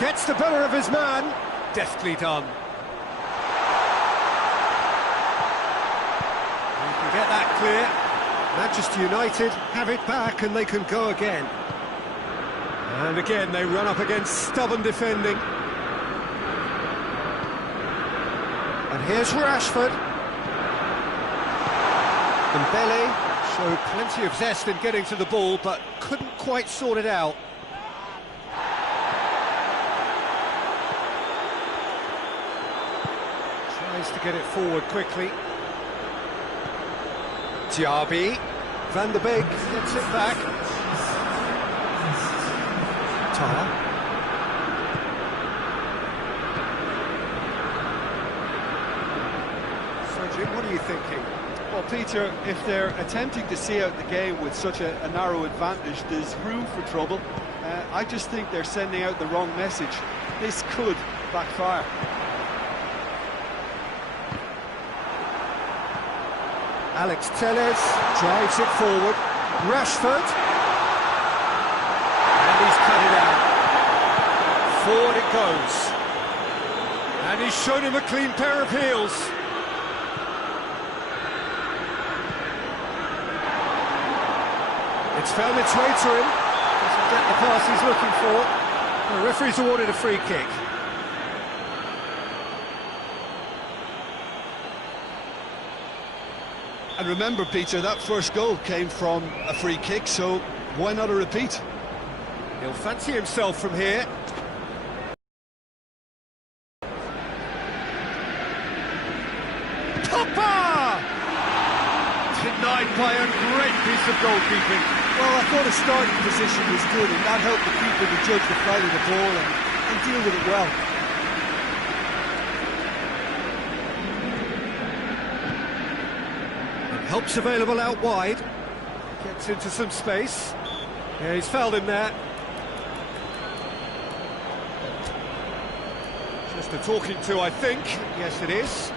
Gets the better of his man. Deftly done. You can get that clear. Manchester United have it back and they can go again. And again they run up against stubborn defending. And here's Rashford. Dembele showed plenty of zest in getting to the ball, but couldn't quite sort it out. Tries to get it forward quickly. Diaby. Van der Beek gets it back. Tar. So Jim, what are you thinking? Well, Peter, if they're attempting to see out the game with such a narrow advantage, there's room for trouble. I just think they're sending out the wrong message. This could backfire. Alex Telles drives it forward. Rashford. And he's cut it out. Forward it goes. And he's shown him a clean pair of heels. It's found its way to him. Doesn't get the pass he's looking for. The referee's awarded a free kick. And remember, Peter, that first goal came from a free kick, so why not a repeat? He'll fancy himself from here. Topper! Denied by a great piece of goalkeeping. Well, I thought his starting position was good, and that helped the keeper to judge the flight of the ball and deal with it well. Help's available out wide. Gets into some space. Yeah, he's fouled him there. Just a talking to, I think. Yes, it is.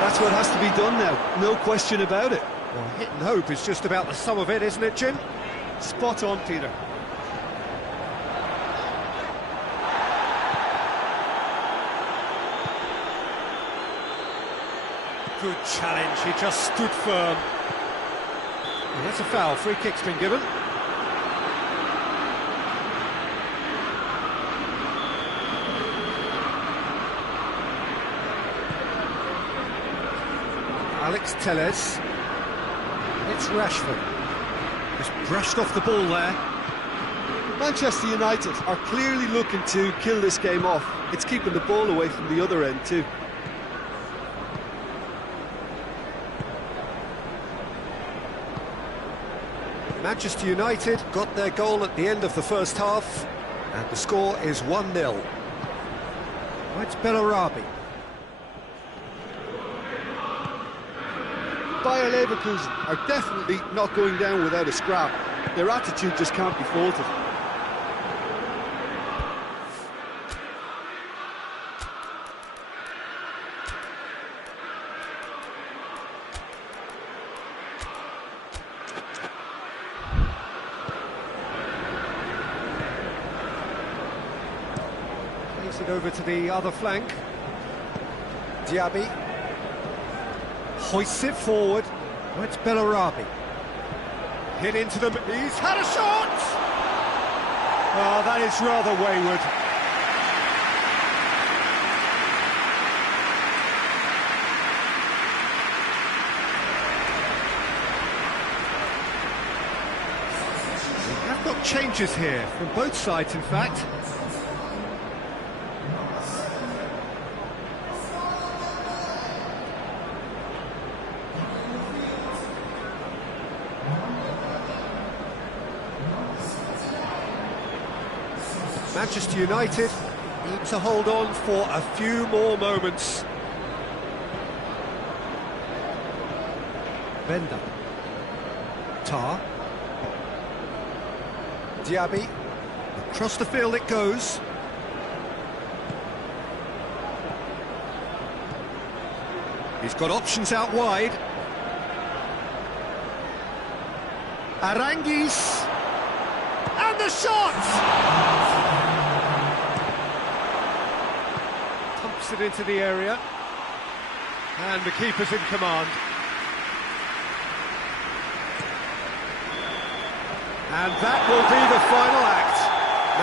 That's what has to be done now, no question about it. Well, hit and hope is just about the sum of it, isn't it, Jim? Spot on, Peter. Good challenge, he just stood firm. And that's a foul, free kick's been given. Alex Telles. It's Rashford. Just brushed off the ball there. Manchester United are clearly looking to kill this game off. It's keeping the ball away from the other end too. Manchester United got their goal at the end of the first half, and the score is 1-0. Well, it's Bellarabi. Bayer Leverkusen are definitely not going down without a scrap. Their attitude just can't be faulted. Plays it over to the other flank. Diaby. Hoists it forward. Oh, it's Bellarabi. Hit into them. He's had a shot! Oh, that is rather wayward. We have got changes here, from both sides, in fact. Manchester United need to hold on for a few more moments. Bender. Tar. Diaby. Across the field it goes. He's got options out wide. Aranguis. And the shot! Pumps it into the area. And the keeper's in command. And that will be the final act.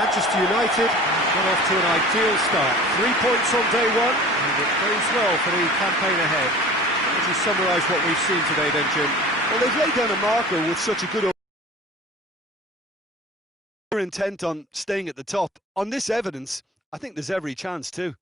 Manchester United got off to an ideal start. 3 points on day one, and it bodes well for the campaign ahead. How would you summarise what we've seen today then, Jim? Well, they've laid down a marker with such a good intent on staying at the top. On this evidence, I think there's every chance too.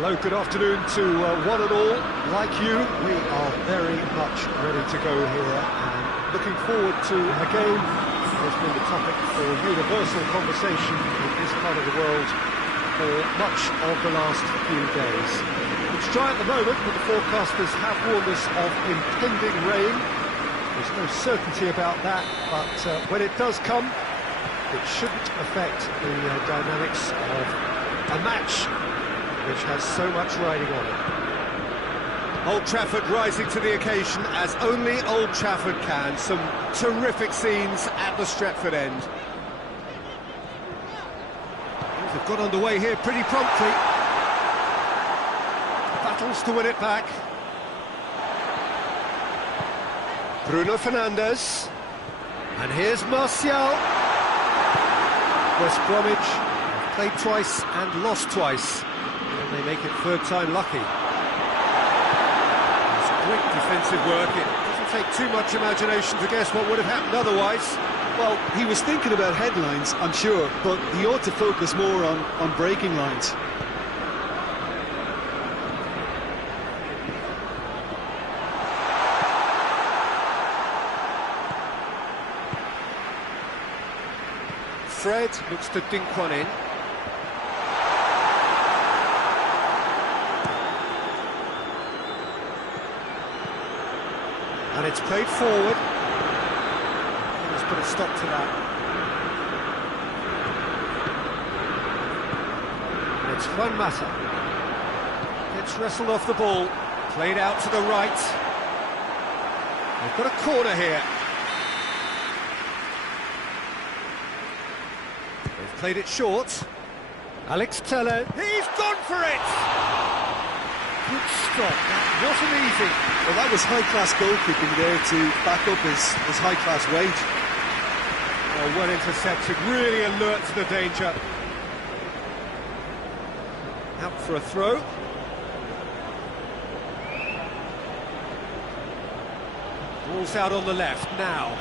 Hello, good afternoon to one and all. Like you, we are very much ready to go here and looking forward to a game that has been the topic for universal conversation in this part of the world for much of the last few days. It's dry at the moment, but the forecasters have warned us of impending rain. There's no certainty about that, but when it does come, it shouldn't affect the dynamics of a match which has so much riding on it. Old Trafford rising to the occasion as only Old Trafford can. Some terrific scenes at the Stretford end. They've got underway here pretty promptly. Battles to win it back. Bruno Fernandes. And here's Martial. West Bromwich played twice and lost twice. And they make it third time lucky. It's great defensive work. It doesn't take too much imagination to guess what would have happened otherwise. Well, he was thinking about headlines, I'm sure, but he ought to focus more on breaking lines. Fred looks to dink one in. And it's played forward. Let's put a stop to that. And it's Juan Mata. Gets wrestled off the ball. Played out to the right. They've got a corner here. They've played it short. Alex Teller. He's gone for it! Good stop. That wasn't easy. Well, that was high-class goalkeeping there to back up his high-class weight. Oh, well intercepted, really alert to the danger. Out for a throw. Ball's out on the left now.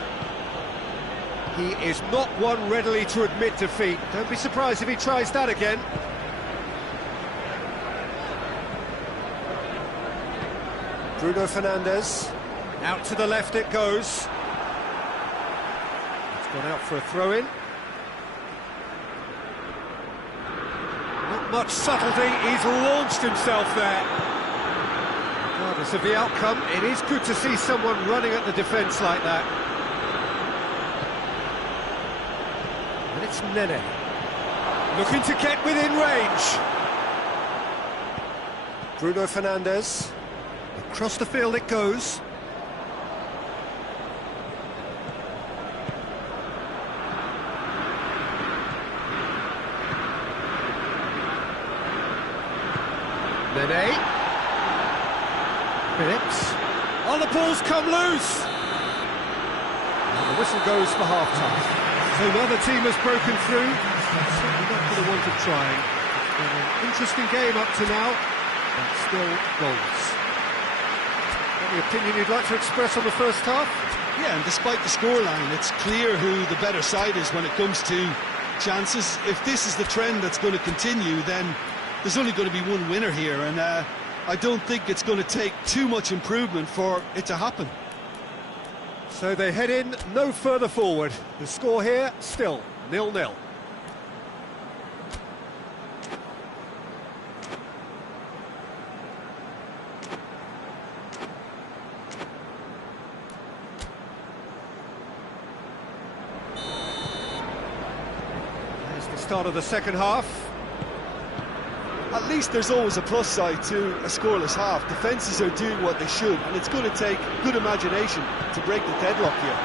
He is not one readily to admit defeat. Don't be surprised if he tries that again. Bruno Fernandes, out to the left it goes. It's gone out for a throw-in. Not much subtlety, he's launched himself there. Regardless of the outcome, it is good to see someone running at the defence like that. And it's Nene, looking to get within range. Bruno Fernandes. Across the field it goes. Nene. Phillips. Oh, the ball's come loose! And the whistle goes for half-time. So another team has broken through. Certainly not for the want of trying. It's been an interesting game up to now, but still goals. Any opinion you'd like to express on the first half? Yeah, and despite the scoreline, it's clear who the better side is when it comes to chances. If this is the trend that's going to continue, then there's only going to be one winner here, and I don't think it's going to take too much improvement for it to happen. So they head in no further forward. The score here, still 0-0. Start of the second half. At least there's always a plus side to a scoreless half. Defences are doing what they should, and it's going to take good imagination to break the deadlock here.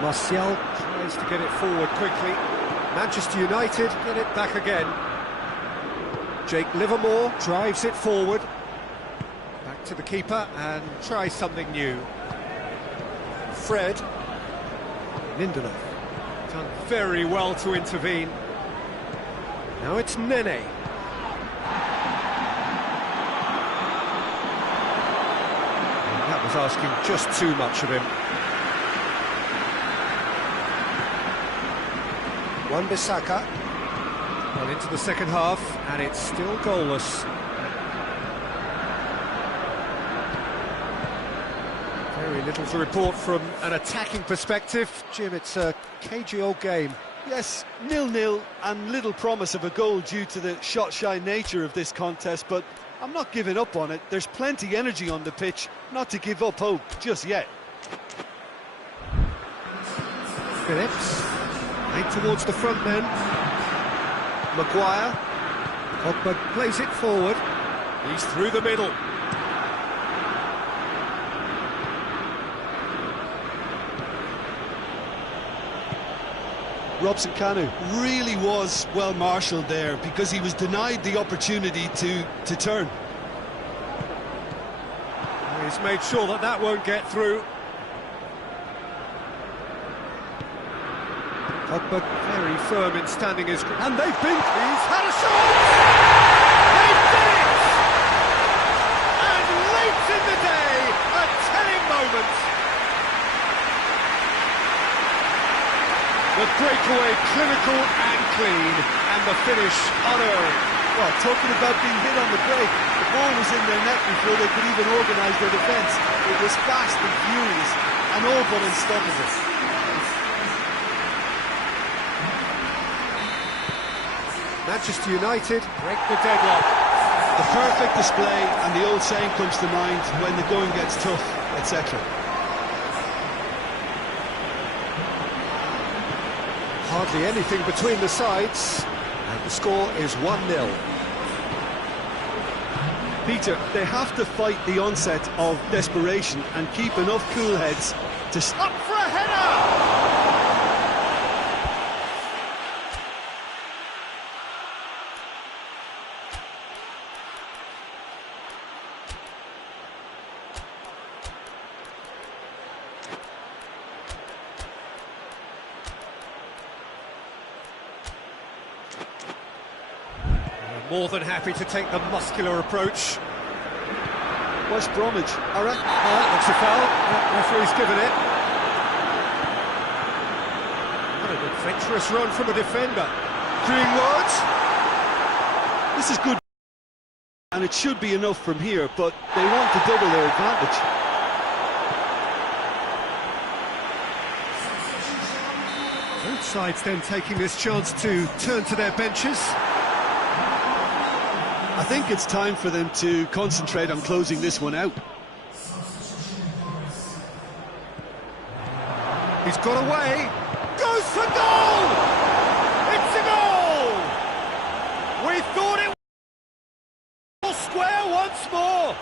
Martial tries to get it forward quickly. Manchester United get it back again. Jake Livermore drives it forward. Back to the keeper and tries something new. Fred. Lindelof. Done very well to intervene. Now it's Nene. That was asking just too much of him. Wan-Bissaka. Well, into the second half, and it's still goalless. Very little to report from an attacking perspective. Jim, it's a cagey old game. Yes, 0-0 and little promise of a goal due to the shot-shy nature of this contest, but I'm not giving up on it. There's plenty energy on the pitch, not to give up hope just yet. Phillips, made towards the front men. Maguire, Pogba plays it forward. He's through the middle. Robson Kanu really was well marshalled there because he was denied the opportunity to turn. He's made sure that that won't get through. Pogba very firm in standing his ground. And they've been... He's had a shot! They did it! And late in the day, a telling moment. The breakaway clinical and clean, and the finish unearned. Well, talking about being hit on the break, the ball was in their net before they could even organise their defence. It was fast and furious, and all but unstoppable. Manchester United break the deadlock. The perfect display, and the old saying comes to mind, when the going gets tough, etc. Hardly anything between the sides, and the score is 1-0. Peter, they have to fight the onset of desperation and keep enough cool heads to... Up for a header! More than happy to take the muscular approach. West Bromwich, That looks a foul. Referee's given it. What an adventurous run from a defender. Greenwood. this is good, and it should be enough from here, but they want to double their advantage. Both sides then taking this chance to turn to their benches. I think it's time for them to concentrate on closing this one out. He's got away. Goes for goal! It's a goal! We thought it was square once more.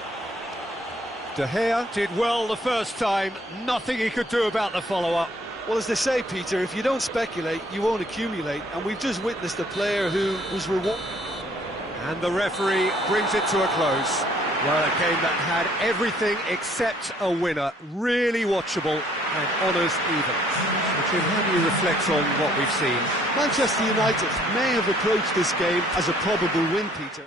De Gea did well the first time. Nothing he could do about the follow-up. Well, as they say, Peter, if you don't speculate, you won't accumulate. And we've just witnessed a player who was rewarded. And the referee brings it to a close. Well, a game that had everything except a winner. Really watchable and honours even. Jim, how do you reflect on what we've seen? Manchester United may have approached this game as a probable win, Peter.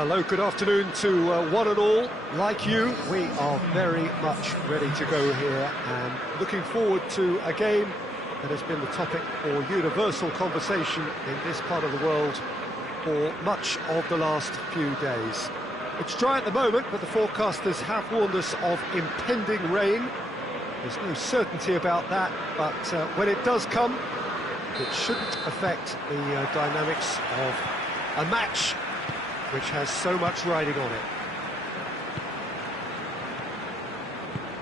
Hello, good afternoon to one and all. Like you, we are very much ready to go here and looking forward to a game that has been the topic for universal conversation in this part of the world for much of the last few days. It's dry at the moment, but the forecasters have warned us of impending rain. There's no certainty about that, but when it does come, it shouldn't affect the dynamics of a match which has so much riding on it.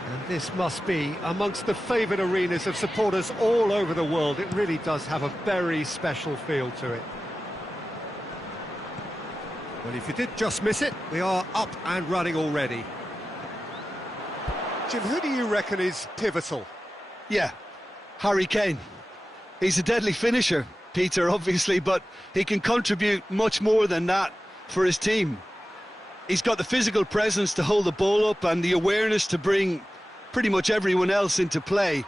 And this must be amongst the favoured arenas of supporters all over the world. It really does have a very special feel to it. Well, if you did just miss it, we are up and running already. Jim, who do you reckon is pivotal? Yeah, Harry Kane. He's a deadly finisher, Peter, obviously, but he can contribute much more than that for his team. He's got the physical presence to hold the ball up and the awareness to bring pretty much everyone else into play.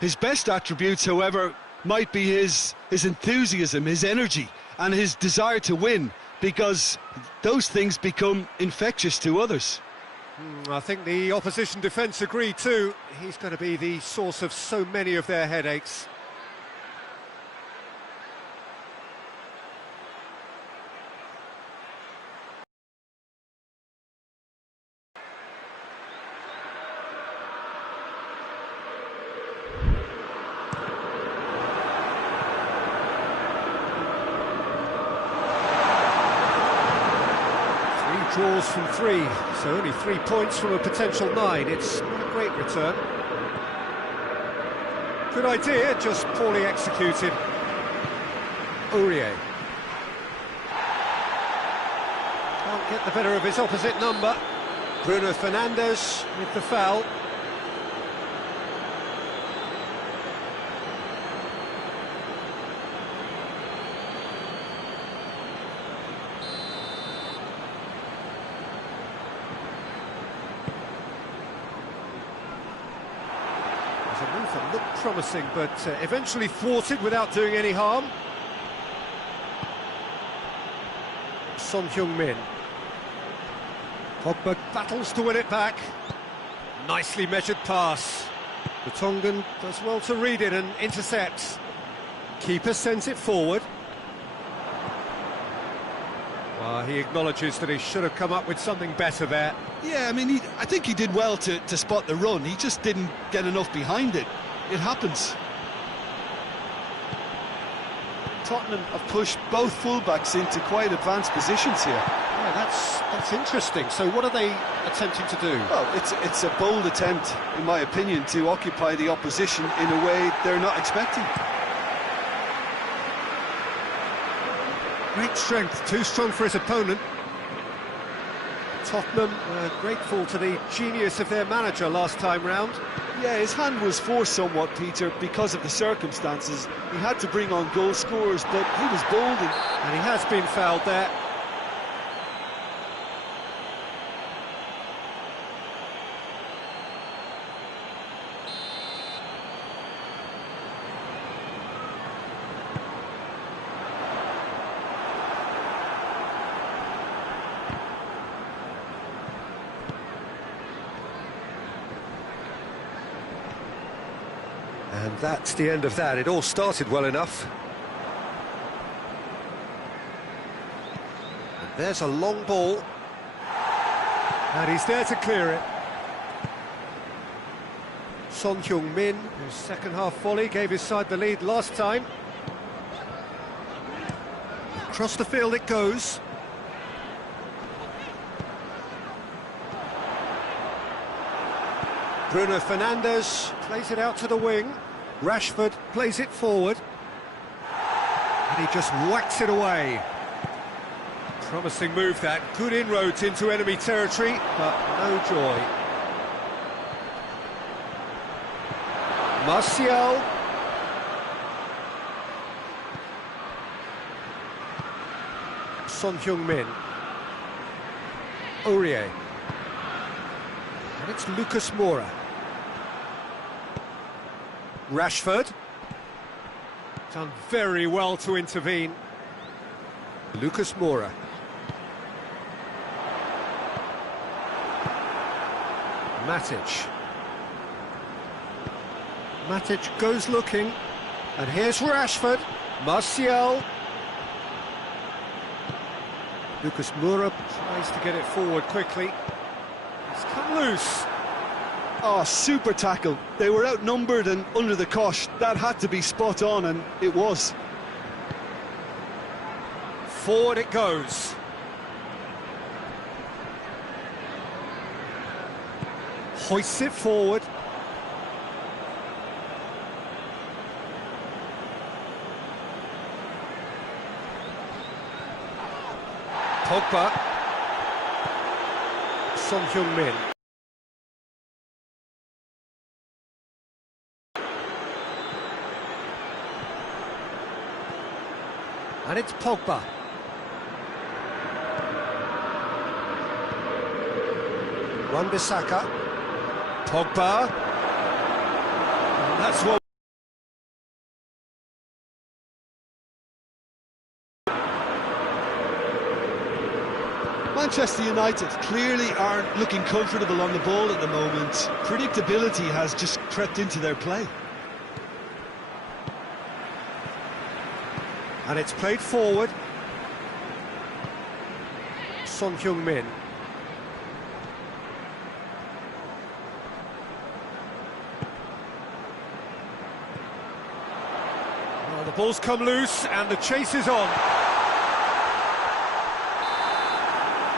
His best attributes, however, might be his enthusiasm, his energy, and his desire to win, because those things become infectious to others. I think the opposition defence agree too. He's going to be the source of so many of their headaches. Draws from 3, so only 3 points from a potential 9. It's not a great return. Good idea, just poorly executed. Aurier. Can't get the better of his opposite number. Bruno Fernandes with the foul. A move that looked promising, but eventually thwarted without doing any harm. Son Heung-min. Pogba battles to win it back. Nicely measured pass. The Tongan does well to read it and intercepts. Keeper sends it forward. He acknowledges that he should have come up with something better there. Yeah, I mean, I think he did well to spot the run. He just didn't get enough behind it. It happens. Tottenham have pushed both fullbacks into quite advanced positions here. Yeah, that's interesting. So what are they attempting to do? Well, it's a bold attempt, in my opinion, to occupy the opposition in a way they're not expecting. Great strength, too strong for his opponent. Tottenham grateful to the genius of their manager last time round. Yeah, his hand was forced somewhat, Peter, because of the circumstances. He had to bring on goal scorers, but he was bold. And he has been fouled there. And that's the end of that. It all started well enough. And there's a long ball. And he's there to clear it. Son Heung-min, whose second-half volley gave his side the lead last time. Across the field it goes. Bruno Fernandes plays it out to the wing. Rashford plays it forward. And he just whacks it away. Promising move that. Good inroads into enemy territory, but no joy. Martial. Son Heung-min. Aurier. And it's Lucas Moura. Rashford. Done very well to intervene. Lucas Moura. Matic. Matic goes looking, and here's Rashford. Martial. Lucas Moura tries to get it forward quickly. It's come loose. Oh, super tackle. They were outnumbered and under the cosh. That had to be spot on, and it was. Forward it goes. Hoists it forward. Pogba. Son Heung-min. And it's Pogba. Wan-Bissaka. Pogba. And that's what... Manchester United clearly aren't looking comfortable on the ball at the moment. Predictability has just crept into their play. And it's played forward. Son Heung-min. Well, the ball's come loose and the chase is on.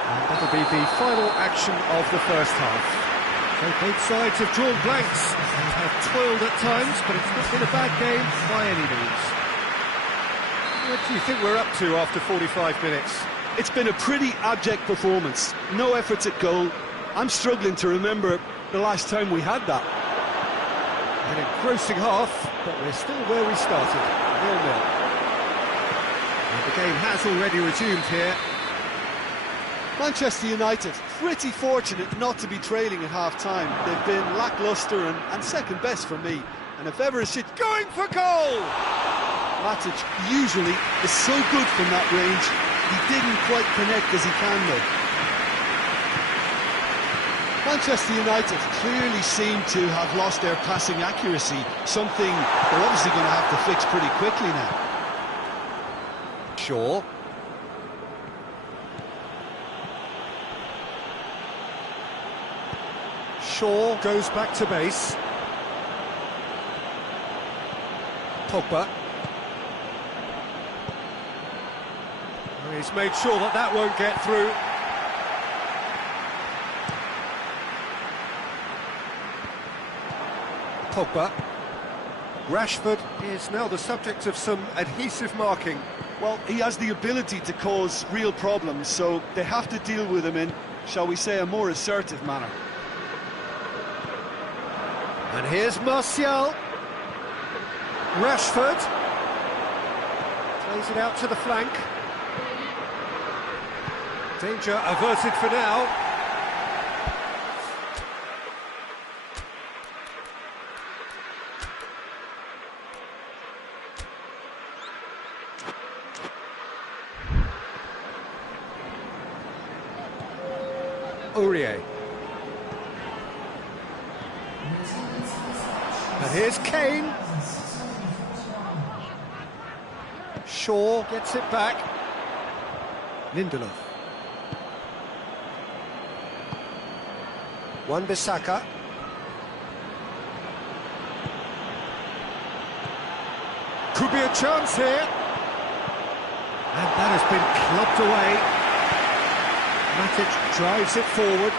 And that'll be the final action of the first half. So both sides have drawn blanks and have toiled at times, but it's not been a bad game by any means. What do you think we're up to after 45 minutes? It's been a pretty abject performance. No efforts at goal. I'm struggling to remember the last time we had that. An engrossing half, but we're still where we started, 0-0. And the game has already resumed here. Manchester United, pretty fortunate not to be trailing at half-time. They've been lacklustre and second best for me. And if ever a shit going for goal! Matic usually is so good from that range. He didn't quite connect as he can though. Manchester United clearly seem to have lost their passing accuracy, something they're obviously going to have to fix pretty quickly now. Shaw. Shaw goes back to base. Pogba. He's made sure that that won't get through. Pogba. Rashford is now the subject of some adhesive marking. Well, he has the ability to cause real problems, so they have to deal with him in, shall we say, a more assertive manner. And here's Martial. Rashford. Plays it out to the flank. Danger averted for now. Aurier. And here's Kane. Shaw gets it back. Lindelof. Wan-Bissaka. Could be a chance here. And that has been clubbed away. Matic drives it forward.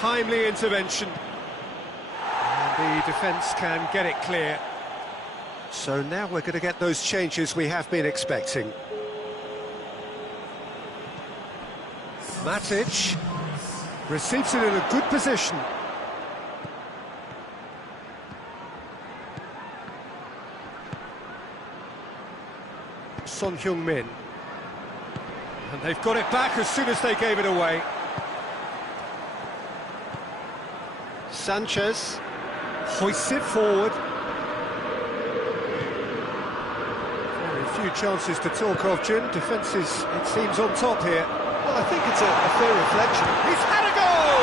Timely intervention. And the defence can get it clear. So now we're going to get those changes we have been expecting. Matic receives it in a good position. Son Heung-min. And they've got it back as soon as they gave it away. Sanchez hoists it forward. Very few chances to talk of, Jim. Defence is, it seems, on top here. Well, I think it's a fair reflection. He's had a goal!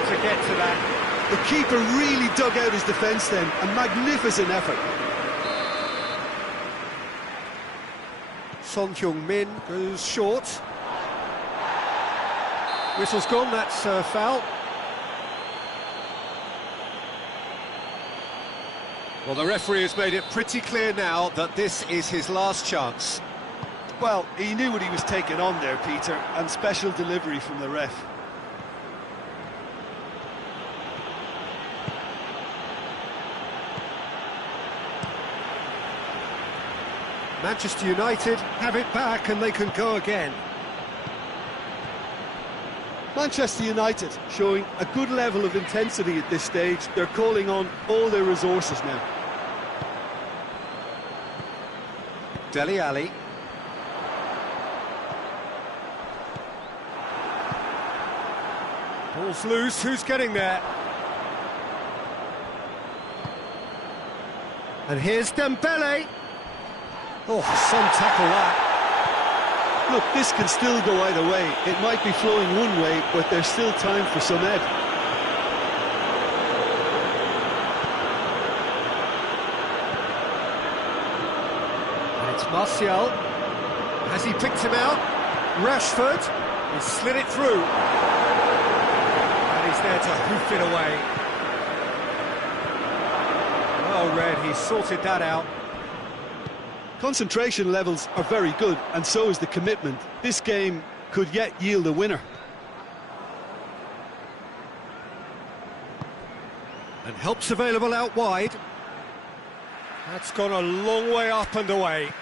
well to get to that. The keeper really dug out his defence then. A magnificent effort. Son Heung-min goes short. Whistle's gone, that's a foul. Well, the referee has made it pretty clear now that this is his last chance. Well, he knew what he was taking on there, Peter, and special delivery from the ref. Manchester United have it back and they can go again. Manchester United showing a good level of intensity at this stage. They're calling on all their resources now. Dele Alli. Ball's loose, who's getting there? And here's Dembele. Oh, some tackle that. Look, this can still go either way. It might be flowing one way, but there's still time for some ebb. And it's Martial. Has he picked him out? Rashford. He's slid it through. And he's there to hoof it away. Well read, he sorted that out. Concentration levels are very good, and so is the commitment. This game could yet yield a winner. And help's available out wide. That's gone a long way up and away.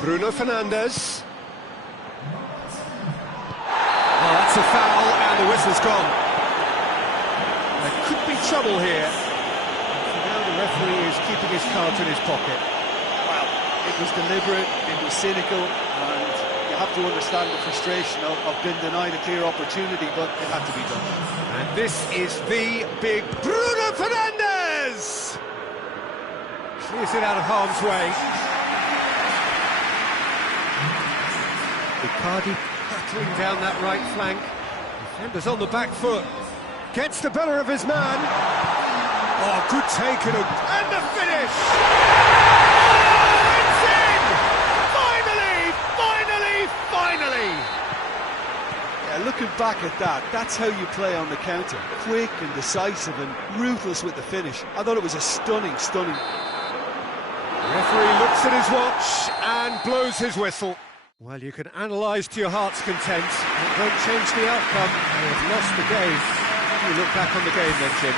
Bruno Fernandes. Oh, that's a foul, and the whistle's gone. There could be trouble here. For now, the referee is keeping his cards in his pocket. Well, it was deliberate, it was cynical, and you have to understand the frustration of being denied a clear opportunity, but it had to be done. And this is the big Bruno Fernandes! Clears it out of harm's way. Icardi battling down that right flank. Defender's on the back foot. Gets the better of his man. Oh, good take and the finish! Oh, it's in! Finally! Yeah, looking back at that, that's how you play on the counter. Quick and decisive and ruthless with the finish. I thought it was a stunning. The referee looks at his watch and blows his whistle. Well, you can analyse to your heart's content. It won't change the outcome. They have lost the game. How do you look back on the game then, Jim?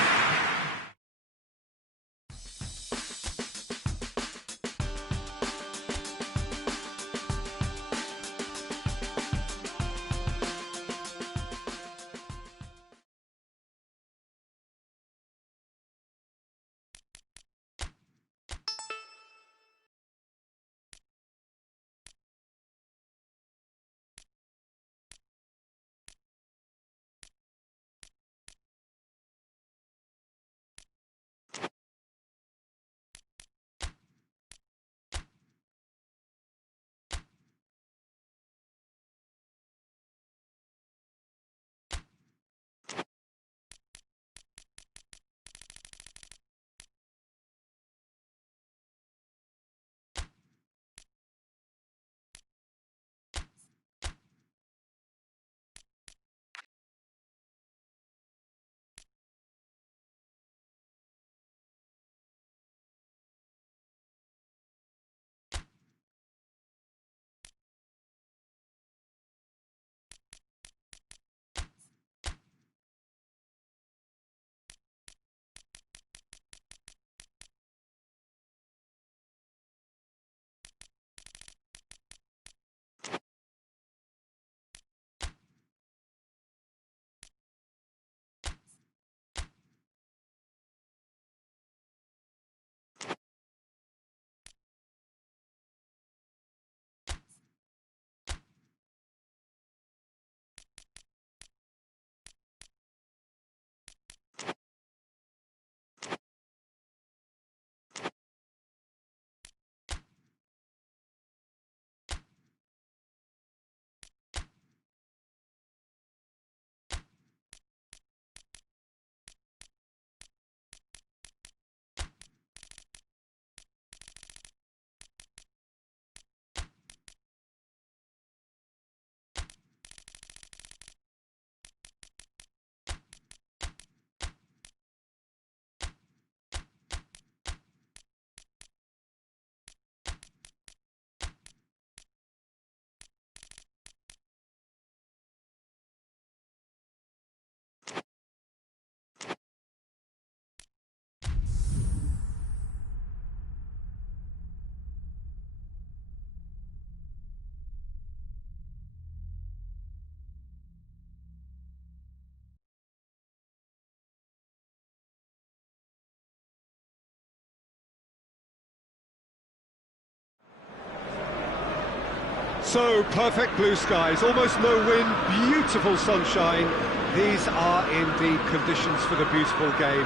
So, perfect blue skies, almost no wind, beautiful sunshine. These are indeed conditions for the beautiful game.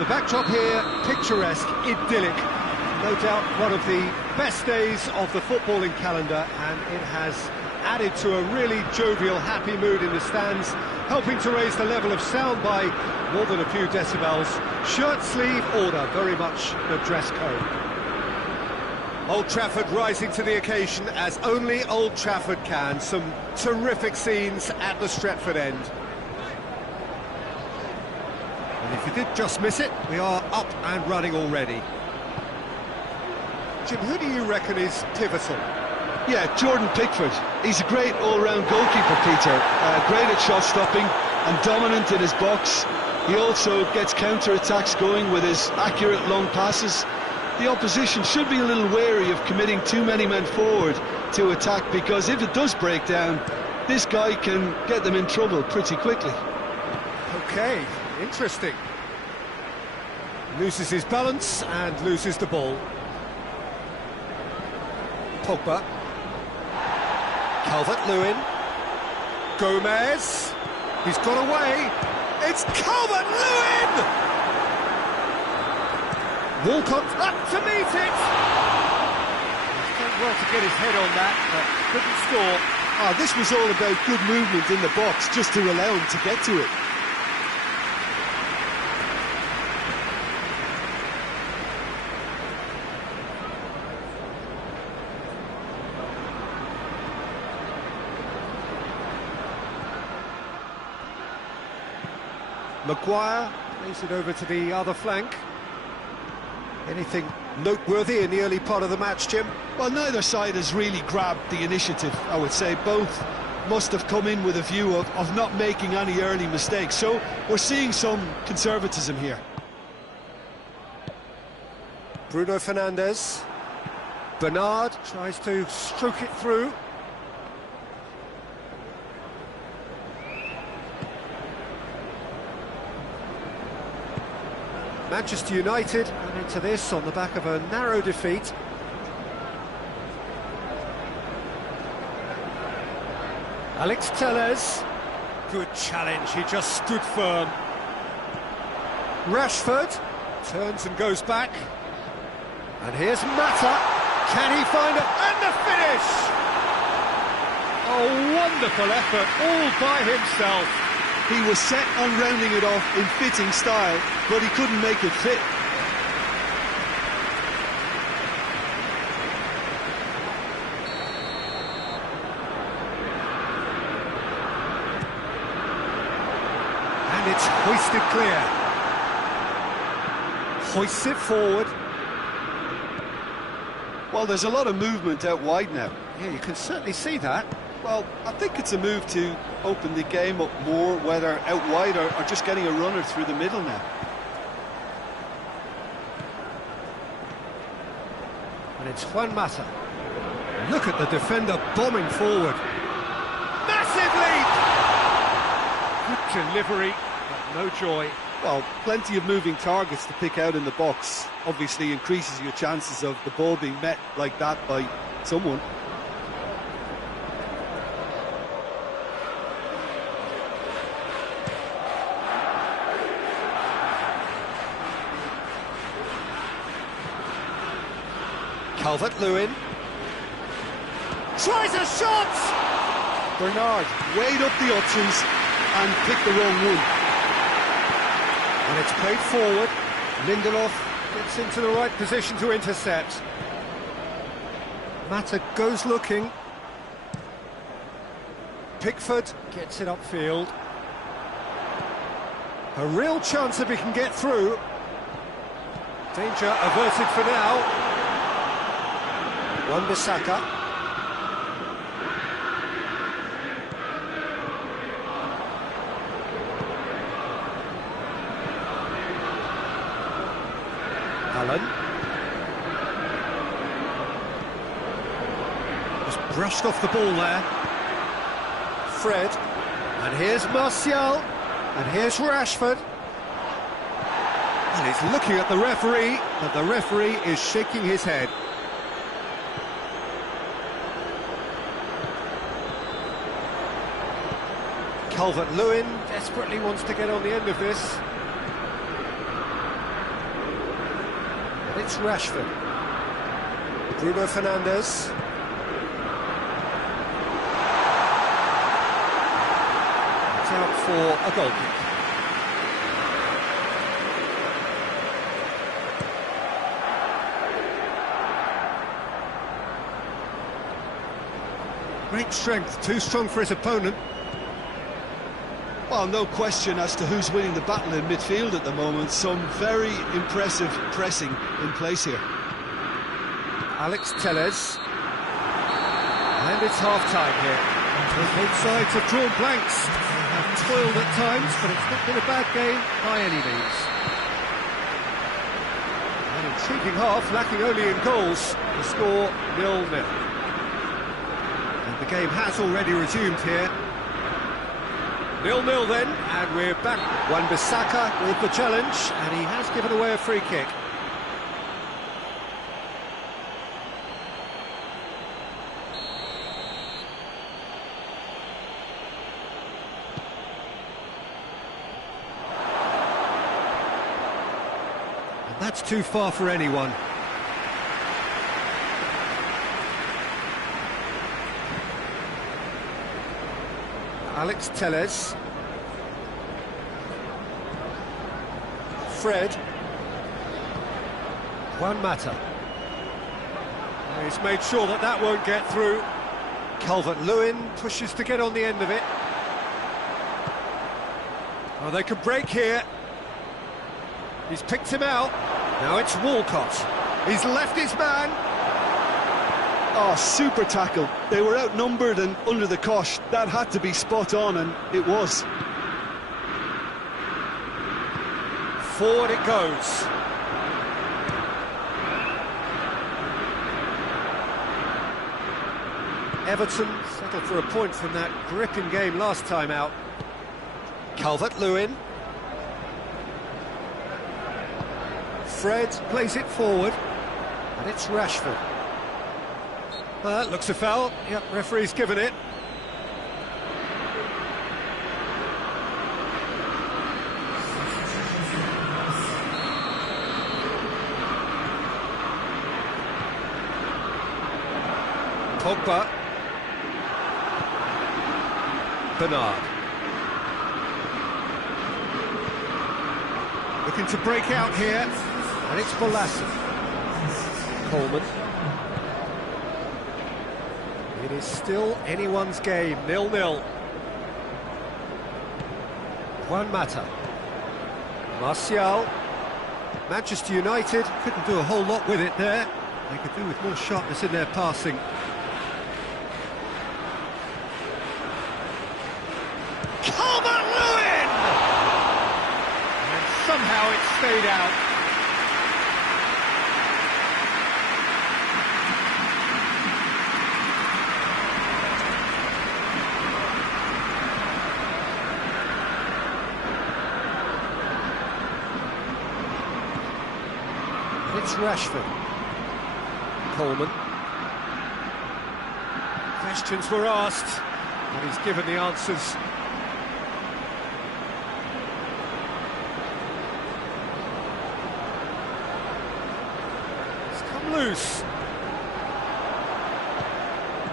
The backdrop here, picturesque, idyllic. No doubt one of the best days of the footballing calendar, and it has added to a really jovial, happy mood in the stands, helping to raise the level of sound by more than a few decibels. Shirt sleeve order, very much the dress code. Old Trafford rising to the occasion as only Old Trafford can. Some terrific scenes at the Stretford end. And if you did just miss it, we are up and running already. Jim, who do you reckon is pivotal? Yeah, Jordan Pickford. He's a great all-round goalkeeper, Peter. Great at shot stopping and dominant in his box. He also gets counter-attacks going with his accurate long passes. The opposition should be a little wary of committing too many men forward to attack, because if it does break down, this guy can get them in trouble pretty quickly. Okay, interesting. Loses his balance and loses the ball. Pogba. Calvert-Lewin. Gomez. He's got away. It's Calvert-Lewin! Walcott up to meet it! He's done well to get his head on that, but couldn't score. This was all about good movement in the box, just to allow him to get to it. Maguire plays it over to the other flank. Anything noteworthy in the early part of the match, Jim? Well, neither side has really grabbed the initiative, I would say. Both must have come in with a view of not making any early mistakes. So we're seeing some conservatism here. Bruno Fernandes. Bernard tries to stroke it through. Manchester United and into this on the back of a narrow defeat. Alex Telles, good challenge, he just stood firm. Rashford turns and goes back. And here's Mata, can he find it? And the finish! A wonderful effort all by himself. He was set on rounding it off in fitting style, but he couldn't make it fit. And it's hoisted clear. Hoists it forward. Well, there's a lot of movement out wide now. Yeah, you can certainly see that. Well, I think it's a move to open the game up more, whether out wide or just getting a runner through the middle now. And it's Juan Mata. Look at the defender bombing forward. Massive leap! Good delivery, but no joy. Well, plenty of moving targets to pick out in the box. Obviously increases your chances of the ball being met like that by someone. Calvert-Lewin tries a shot! Bernard weighed up the options and picked the wrong one. And it's played forward. Lindelof gets into the right position to intercept. Mata goes looking. Pickford gets it upfield. A real chance if he can get through. Danger averted for now. Wan-Bissaka. Allen. Just brushed off the ball there. Fred. And here's Martial. And here's Rashford. And he's looking at the referee, but the referee is shaking his head. Calvert-Lewin desperately wants to get on the end of this. And it's Rashford. Bruno Fernandes. It's out for a goal kick. Great strength, too strong for his opponent. Well, no question as to who's winning the battle in midfield at the moment. Some very impressive pressing in place here. Alex Telles. And it's half-time here. Both sides have drawn blanks. They have toiled at times, but it's not been a bad game by any means. An intriguing half, lacking only in goals. The score 0-0. And the game has already resumed here. 0-0 then, and we're back. Wan-Bissaka with the challenge, and he has given away a free kick. And that's too far for anyone. Alex Telles. Fred. Juan Mata. He's made sure that that won't get through. Calvert-Lewin pushes to get on the end of it. Oh, they could break here. He's picked him out. Now it's Walcott. He's left his man. Oh, super tackle. They were outnumbered and under the cosh. That had to be spot on, and it was. Forward it goes. Everton settled for a point from that gripping game last time out. Calvert-Lewin. Fred plays it forward, and it's Rashford. That looks a foul. Yep, referee's given it. Pogba. Bernard. Looking to break out here, and it's Bolasie. Coleman. It is still anyone's game, 0-0. Juan Mata. Martial. Manchester United couldn't do a whole lot with it there. They could do with more sharpness in their passing. Calvert-Lewin! And somehow it stayed out. It's Rashford. Coleman. Questions were asked, and he's given the answers. It's come loose.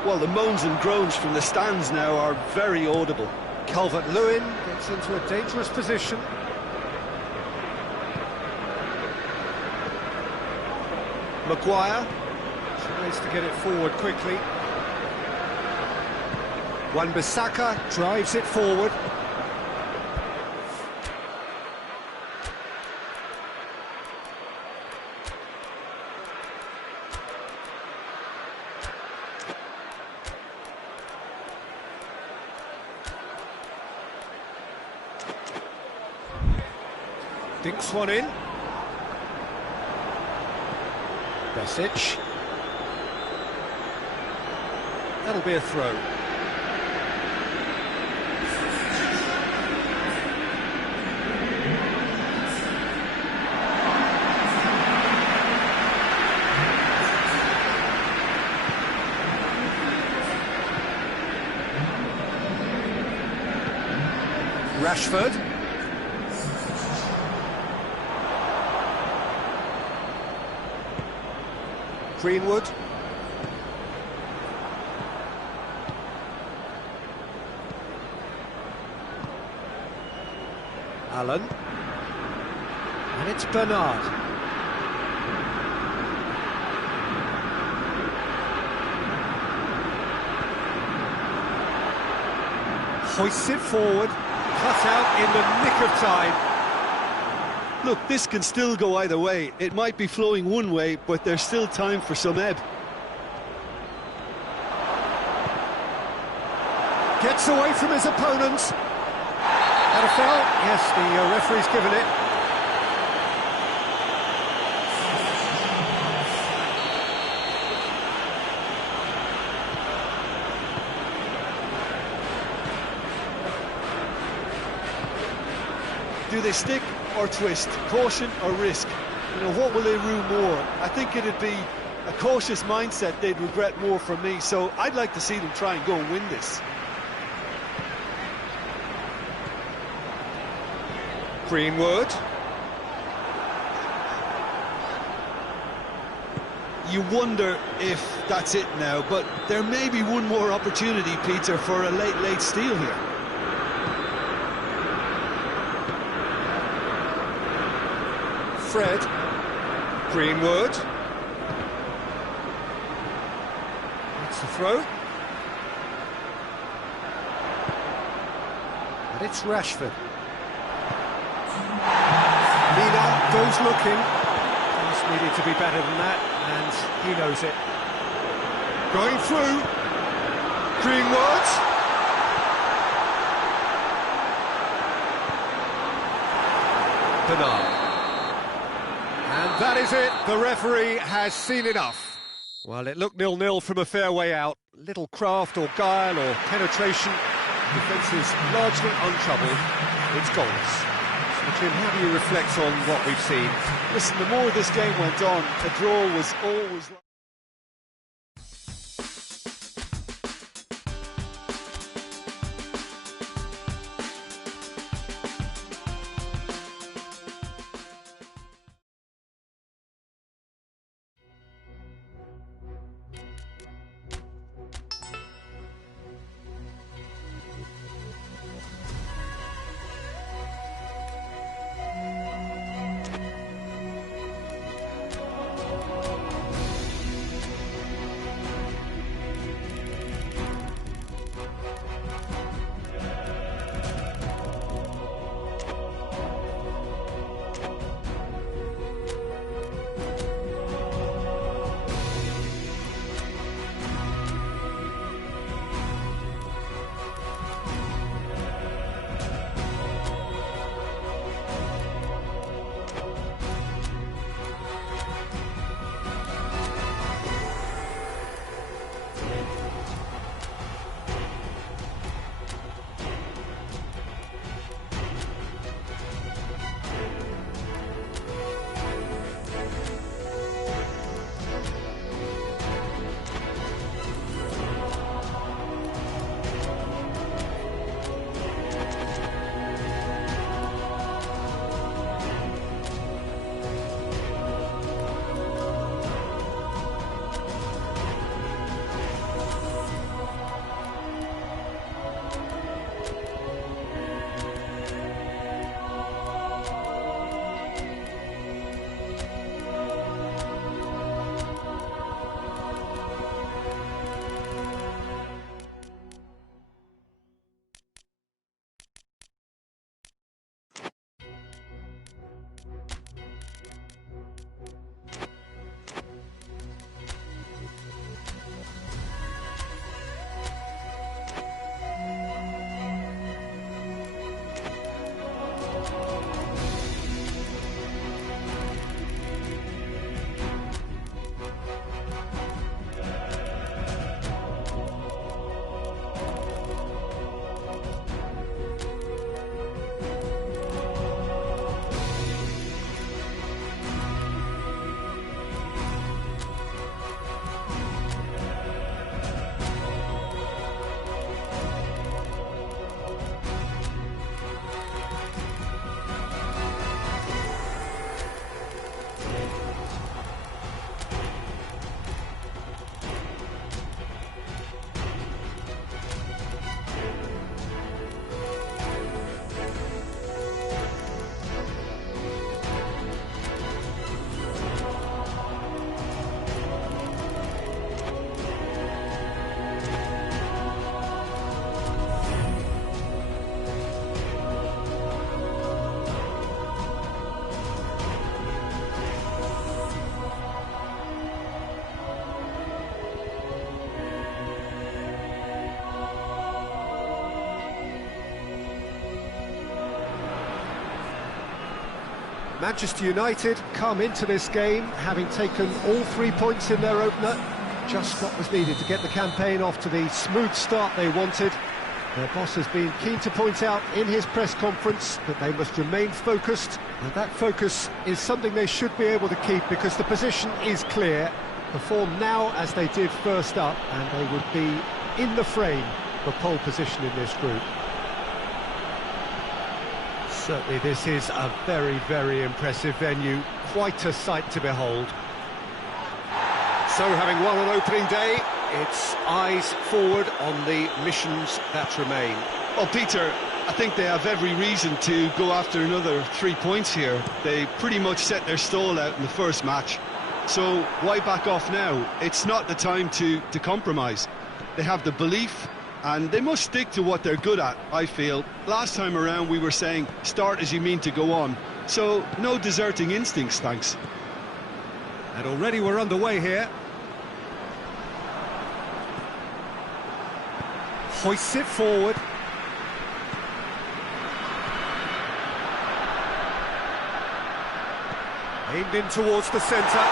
Well, the moans and groans from the stands now are very audible. Calvert-Lewin gets into a dangerous position. Maguire. Tries to get it forward quickly. Wan-Bissaka drives it forward. Dinks one in. Besic. That'll be a throw. Rashford. Greenwood. Allen. And it's Bernard. Hoists it forward, cut out in the nick of time. Look, this can still go either way. It might be flowing one way, but there's still time for some ebb. Gets away from his opponents. Had a foul? Yes, the referee's given it. Do they stick or twist? Caution or risk? You know, what will they rue more? I think it'd be a cautious mindset they'd regret more from me, so I'd like to see them try and go and win this. Greenwood. You wonder if that's it now, but there may be one more opportunity, Peter, for a late steal here. Fred. Greenwood. That's the throw. And it's Rashford. Mina goes looking. Just needed to be better than that, and he knows it. Going through. Greenwood. Bernard. And that is it. The referee has seen enough. Well, it looked 0-0 from a fair way out. Little craft or guile or penetration. Defence is largely untroubled. It's goals. Jim, how do you reflect on what we've seen? Listen, the more this game went on, a draw was always... Manchester United come into this game having taken all 3 points in their opener. Just what was needed to get the campaign off to the smooth start they wanted. Their boss has been keen to point out in his press conference that they must remain focused, and that focus is something they should be able to keep because the position is clear. Perform now as they did first up, and they would be in the frame for pole position in this group. Certainly this is a very, very impressive venue, quite a sight to behold. So having won on opening day, it's eyes forward on the missions that remain. Well, Peter, I think they have every reason to go after another 3 points here. They pretty much set their stall out in the first match. So why back off now? It's not the time to compromise. They have the belief, and they must stick to what they're good at, I feel. Last time around we were saying, start as you mean to go on. So no deserting instincts, thanks. And already we're underway here. Hoists it forward. Aimed in towards the centre.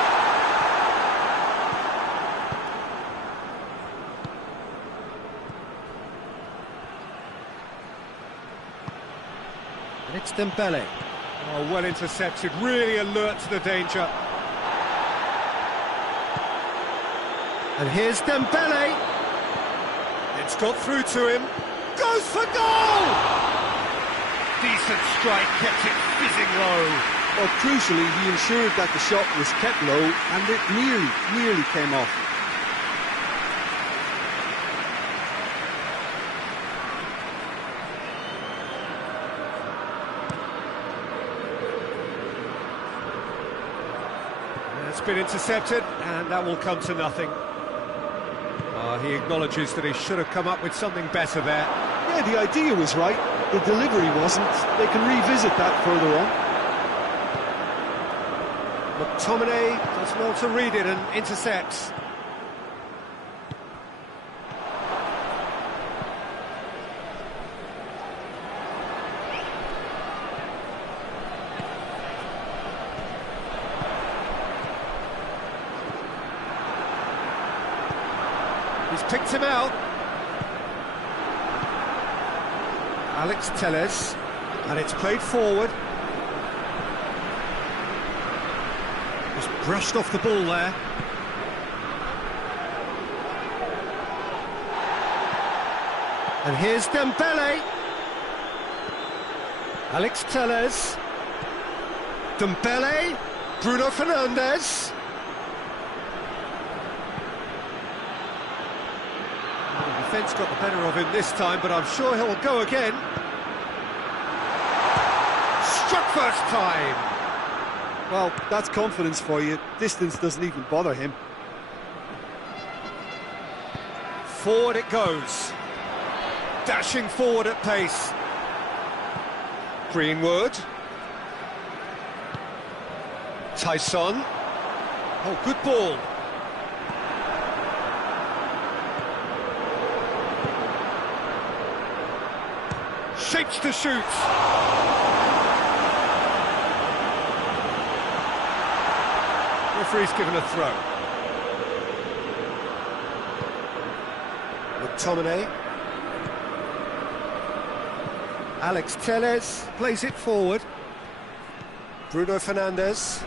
And it's Dembele. Oh, well intercepted, really alert to the danger. And here's Dembele. It's got through to him. Goes for goal! Decent strike, kept it fizzing low. Well, crucially, he ensured that the shot was kept low and it nearly came off. It's been intercepted, and that will come to nothing. He acknowledges that he should have come up with something better there. Yeah, the idea was right, the delivery wasn't. They can revisit that further on. McTominay does well to read it and intercepts. He's picked him out. Alex Telles, and it's played forward. Just brushed off the ball there. And here's Dembele. Alex Telles. Dembele. Bruno Fernandes. The defence got the better of him this time, but I'm sure he'll go again. Struck first time. Well, that's confidence for you. Distance doesn't even bother him. Forward it goes. Dashing forward at pace. Greenwood. Tyson. Oh, good ball. Shapes to shoot. Referee's given a throw. McTominay. Alex Telles plays it forward. Bruno Fernandes.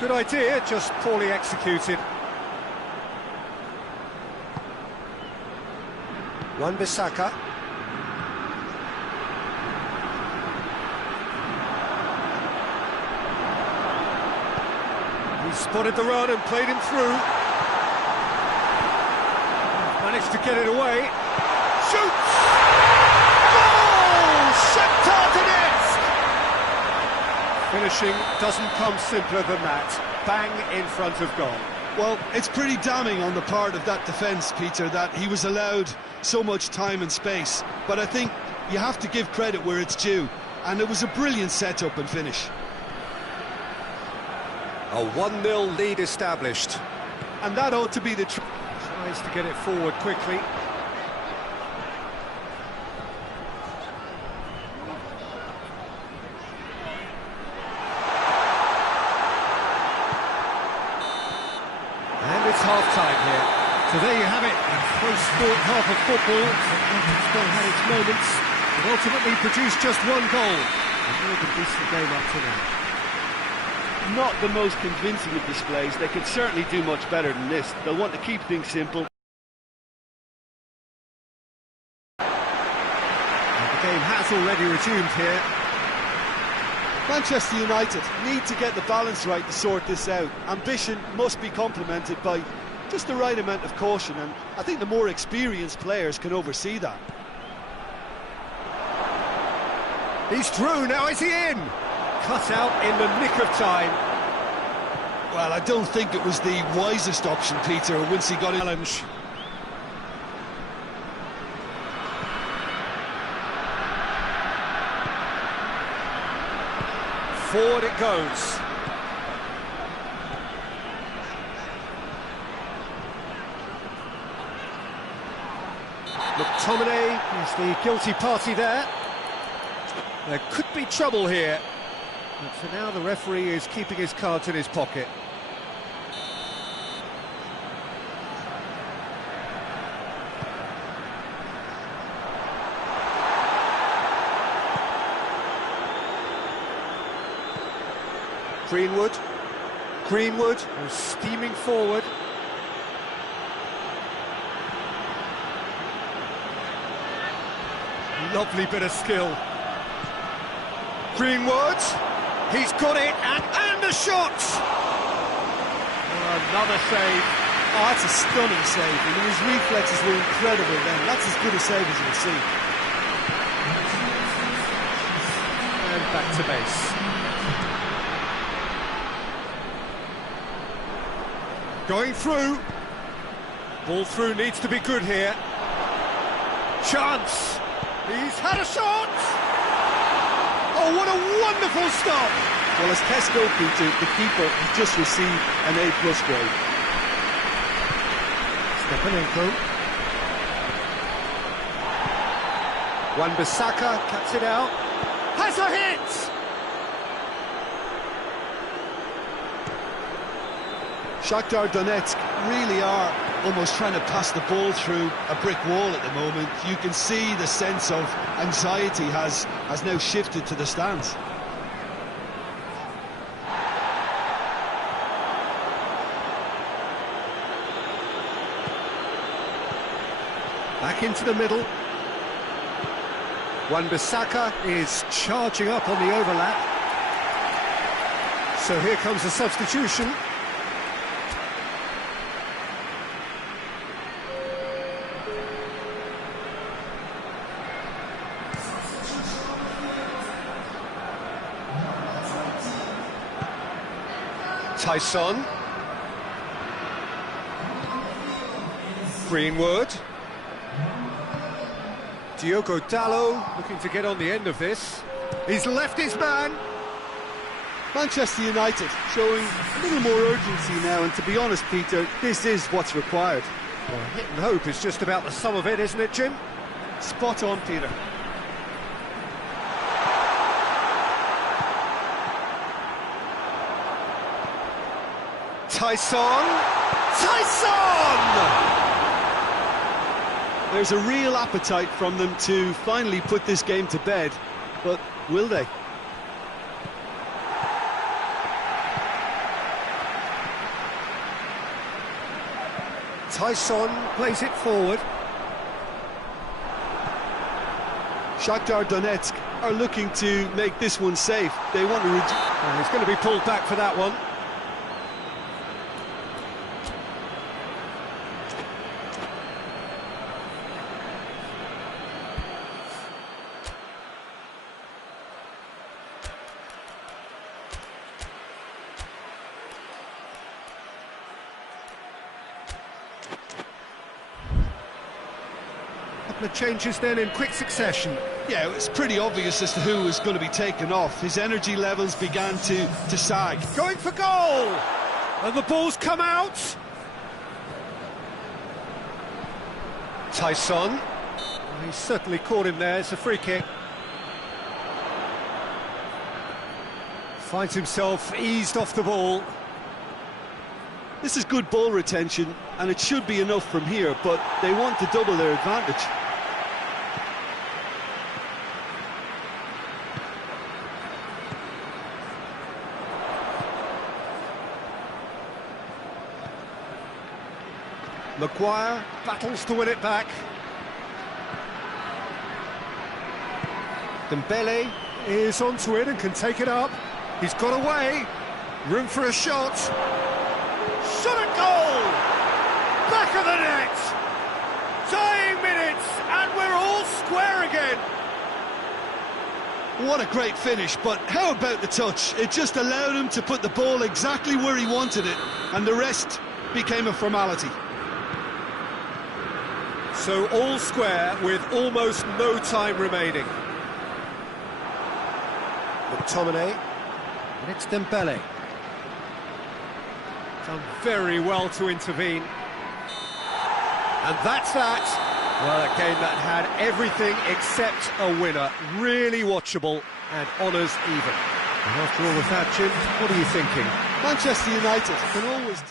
Good idea, just poorly executed. Wan-Bissaka. He spotted the run and played him through. Managed to get it away. Shoots! Goal! Shakhtar Donetsk! Finishing doesn't come simpler than that. Bang in front of goal. Well, it's pretty damning on the part of that defence, Peter, that he was allowed so much time and space. But I think you have to give credit where it's due. And it was a brilliant set-up and finish. A 1-0 lead established. And that ought to be the... Tries to get it forward quickly. half-time here. So there you have it, a close-fought half of football. Well had its moments, but ultimately produced just one goal. A more than decent game up to now. Not the most convincing of displays. They could certainly do much better than this. They'll want to keep things simple. And the game has already resumed here. Manchester United need to get the balance right to sort this out. Ambition must be complemented by just the right amount of caution, and I think the more experienced players can oversee that. He's through, now is he in? Cut out in the nick of time. Well, I don't think it was the wisest option, Peter, once he got a challenge. Forward it goes. McTominay is the guilty party there. There could be trouble here. But for now, the referee is keeping his cards in his pocket. Greenwood is steaming forward. Lovely bit of skill. Greenwood, he's got it, and the shot! Oh, another save. Oh, that's a stunning save. I mean, his reflexes were incredible then. That's as good a save as you'll see. And back to base. Going through. Ball through needs to be good here. Chance. He's had a shot. Oh, what a wonderful stop. Well, as tests go, Peter, the keeper has just received an A+ grade. Stepanenko. Wan-Bissaka cuts it out. Has a hit. Shakhtar Donetsk really are almost trying to pass the ball through a brick wall at the moment. You can see the sense of anxiety has now shifted to the stands. Back into the middle. Wan-Bissaka is charging up on the overlap. So here comes the substitution. Tyson. Greenwood. Diogo Dalot looking to get on the end of this. He's left his man. Manchester United showing a little more urgency now, and to be honest, Peter, this is what's required. Well, hit and hope is just about the sum of it, isn't it, Jim? Spot on, Peter. Tyson! There's a real appetite from them to finally put this game to bed, but will they? Tyson plays it forward. Shakhtar Donetsk are looking to make this one safe. They want to He's going to be pulled back for that one. Couple of changes then in quick succession. Yeah, it was pretty obvious as to who was going to be taken off. His energy levels began to sag. Going for goal! And the ball's come out! Tyson. He certainly caught him there, it's a free kick. Finds himself eased off the ball. This is good ball retention, and it should be enough from here, but they want to double their advantage. Maguire battles to win it back. Dembele is onto it and can take it up. He's got away. Room for a shot. Shot at goal! Back of the net! Dying minutes, and we're all square again. What a great finish, but how about the touch? It just allowed him to put the ball exactly where he wanted it, and the rest became a formality. So all square with almost no time remaining. McTominay, and it's Dembele. Done very well to intervene. And that's that. Well, a game that had everything except a winner. Really watchable and honours even. And after all of that, Jim, what are you thinking? Manchester United can always...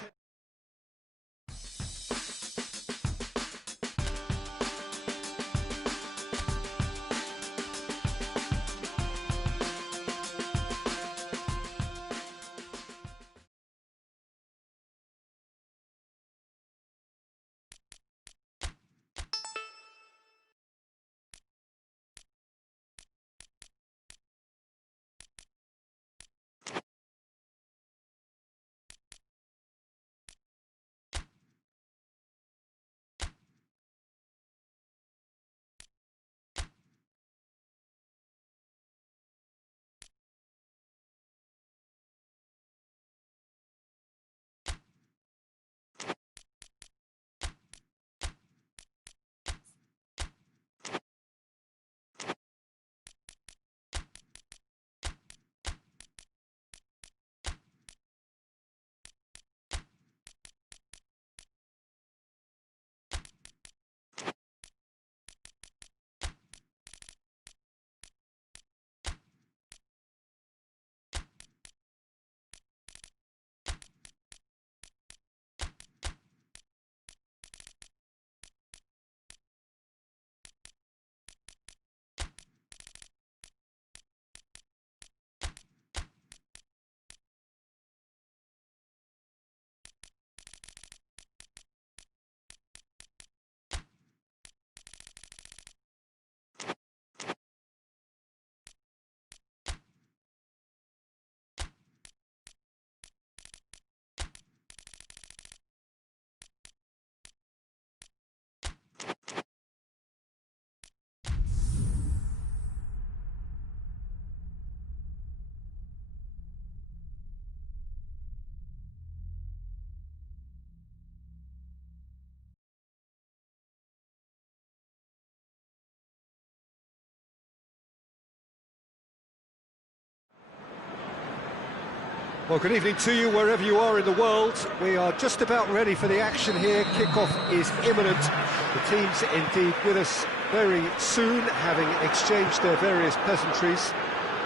Well, good evening to you wherever you are in the world. We are just about ready for the action here. Kickoff is imminent. The teams indeed with us very soon, having exchanged their various pleasantries.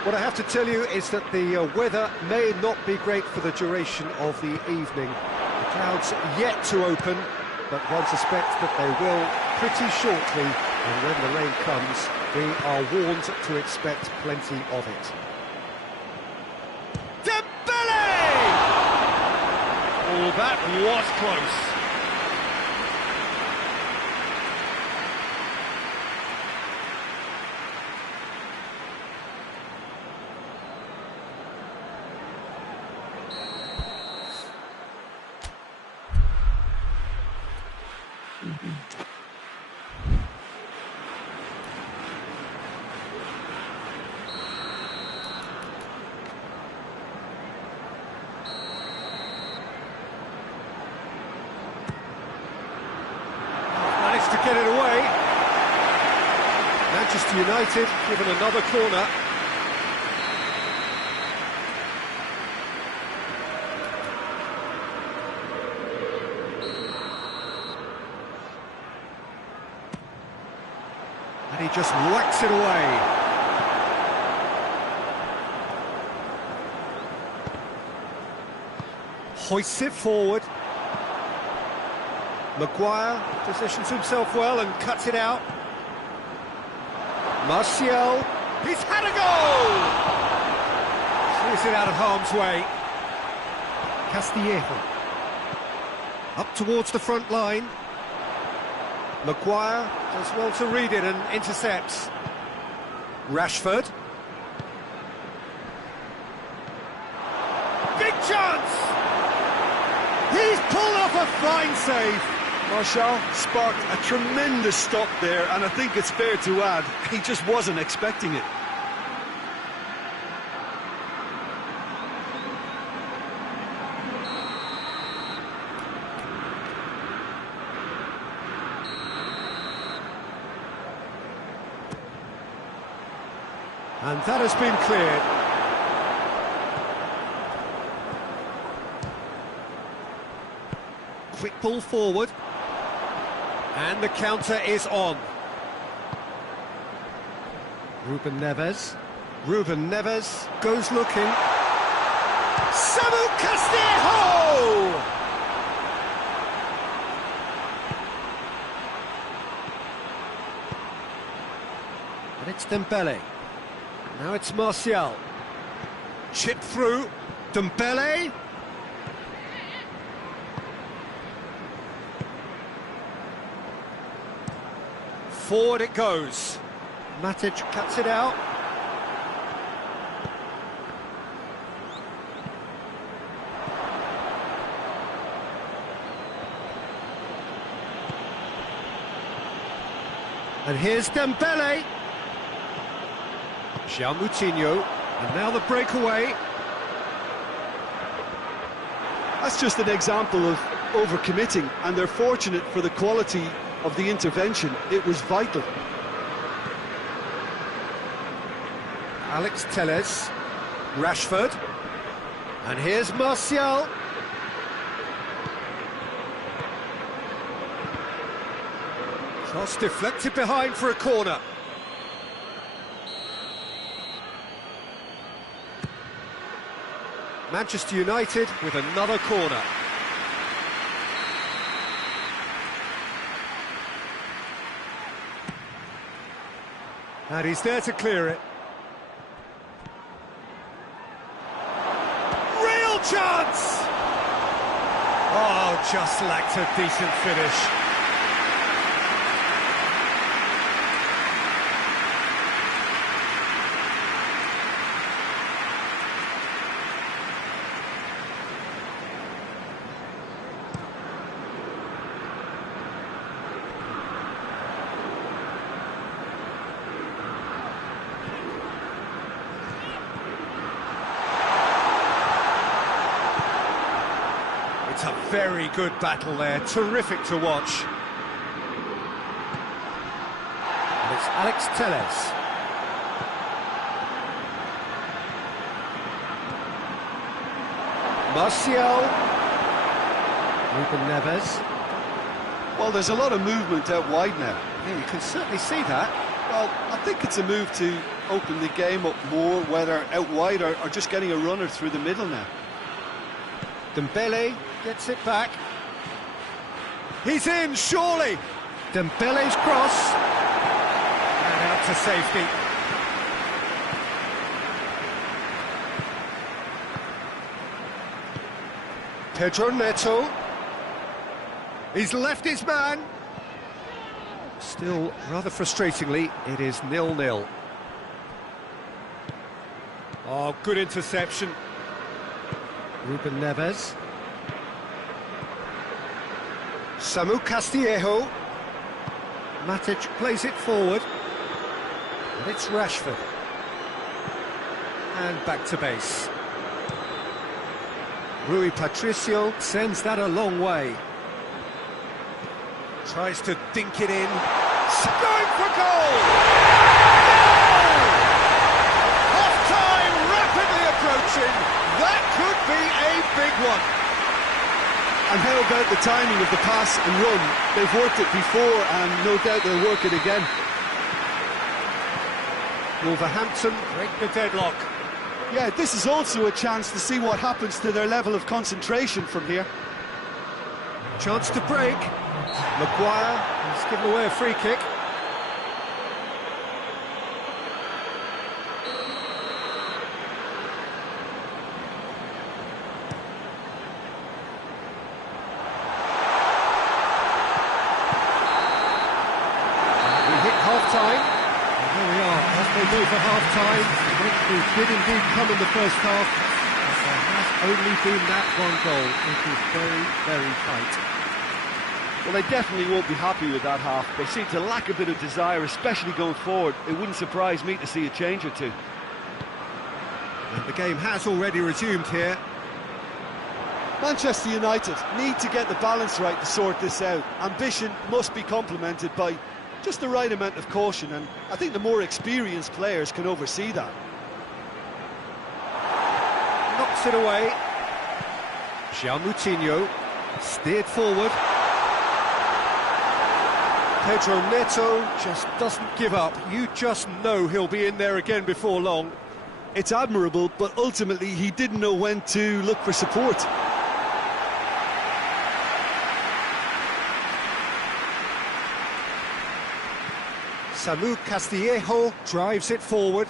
What I have to tell you is that the weather may not be great for the duration of the evening. The clouds yet to open, but one suspects that they will pretty shortly. And when the rain comes, we are warned to expect plenty of it. Oh, that was close. To get it away. Manchester United given another corner. And he just whacks it away. Hoists it forward. Maguire positions himself well and cuts it out. Martial, he's had a goal! Clears it out of harm's way. Castillejo. Up towards the front line. Maguire does well to read it and intercepts. Rashford. Big chance! He's pulled off a fine save. Martial sparked a tremendous stop there, and I think it's fair to add, he just wasn't expecting it. And that has been cleared. Quick ball forward. And the counter is on. Ruben Neves. Ruben Neves goes looking. Samu Castillejo! And it's Dembele. Now it's Martial. Chip through. Dembele. Forward it goes. Matic cuts it out. And here's Dembele. João Moutinho, and now the breakaway. That's just an example of overcommitting, and they're fortunate for the quality of the intervention. It was vital. Alex Telles, Rashford, and here's Martial. Cross deflected behind for a corner. Manchester United with another corner. And he's there to clear it. Real chance! Oh, just lacked a decent finish. It's a very good battle there, terrific to watch. And it's Alex Telles. Martial. Ruben Neves. Well, there's a lot of movement out wide now. Yeah, you can certainly see that. Well, I think it's a move to open the game up more, whether out wide or just getting a runner through the middle now. Dembele gets it back. He's in, surely. Dembele's cross. And out to safety. Pedro Neto. He's left his man. Still, rather frustratingly, it is 0-0. Oh, good interception. Ruben Neves. Samu Castillejo. Matic plays it forward. And it's Rashford. And back to base. Rui Patricio sends that a long way. Tries to dink it in. Going for goal! Goal! Half-time rapidly approaching. That could be a big one. And how about the timing of the pass and run? They've worked it before and no doubt they'll work it again. Wolverhampton break the deadlock. Yeah, this is also a chance to see what happens to their level of concentration from here. Chance to break. Maguire has given away a free kick. Half-time. And there we are, off they go for half-time. It did indeed come in the first half, but there has only been that one goal. It is very, very tight. Well, they definitely won't be happy with that half. They seem to lack a bit of desire, especially going forward. It wouldn't surprise me to see a change or two. And the game has already resumed here. Manchester United need to get the balance right to sort this out. Ambition must be complemented by just the right amount of caution, and I think the more experienced players can oversee that. Knocks it away. João Moutinho steered forward. Pedro Neto just doesn't give up. You just know he'll be in there again before long. It's admirable, but ultimately he didn't know when to look for support. Samu Castillejo drives it forward.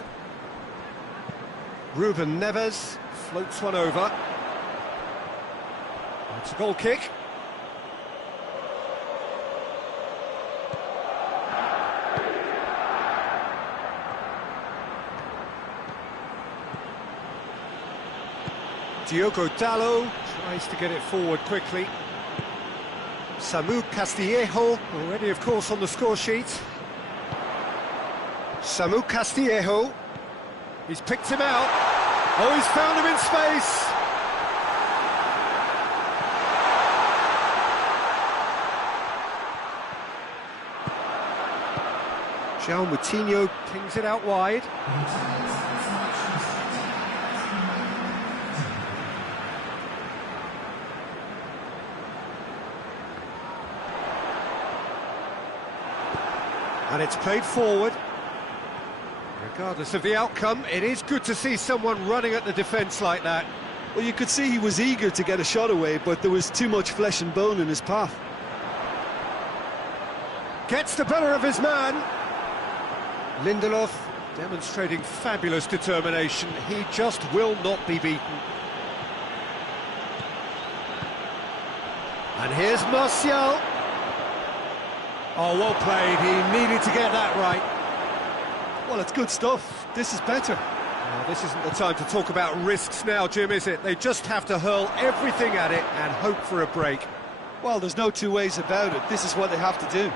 Ruben Neves floats one over. It's a goal kick. Diogo Dalot tries to get it forward quickly. Samu Castillejo already, of course, on the score sheet. Samu Castillejo, he's picked him out. Oh, he's found him in space. João Moutinho pings it out wide. And it's played forward. Regardless of the outcome, it is good to see someone running at the defence like that. Well, you could see he was eager to get a shot away, but there was too much flesh and bone in his path. Gets the better of his man. Lindelof demonstrating fabulous determination. He just will not be beaten. And here's Martial. Oh, well played. He needed to get that right. Well, it's good stuff. This is better. Well, this isn't the time to talk about risks now, Jim, is it? They just have to hurl everything at it and hope for a break. Well, there's no two ways about it. This is what they have to do.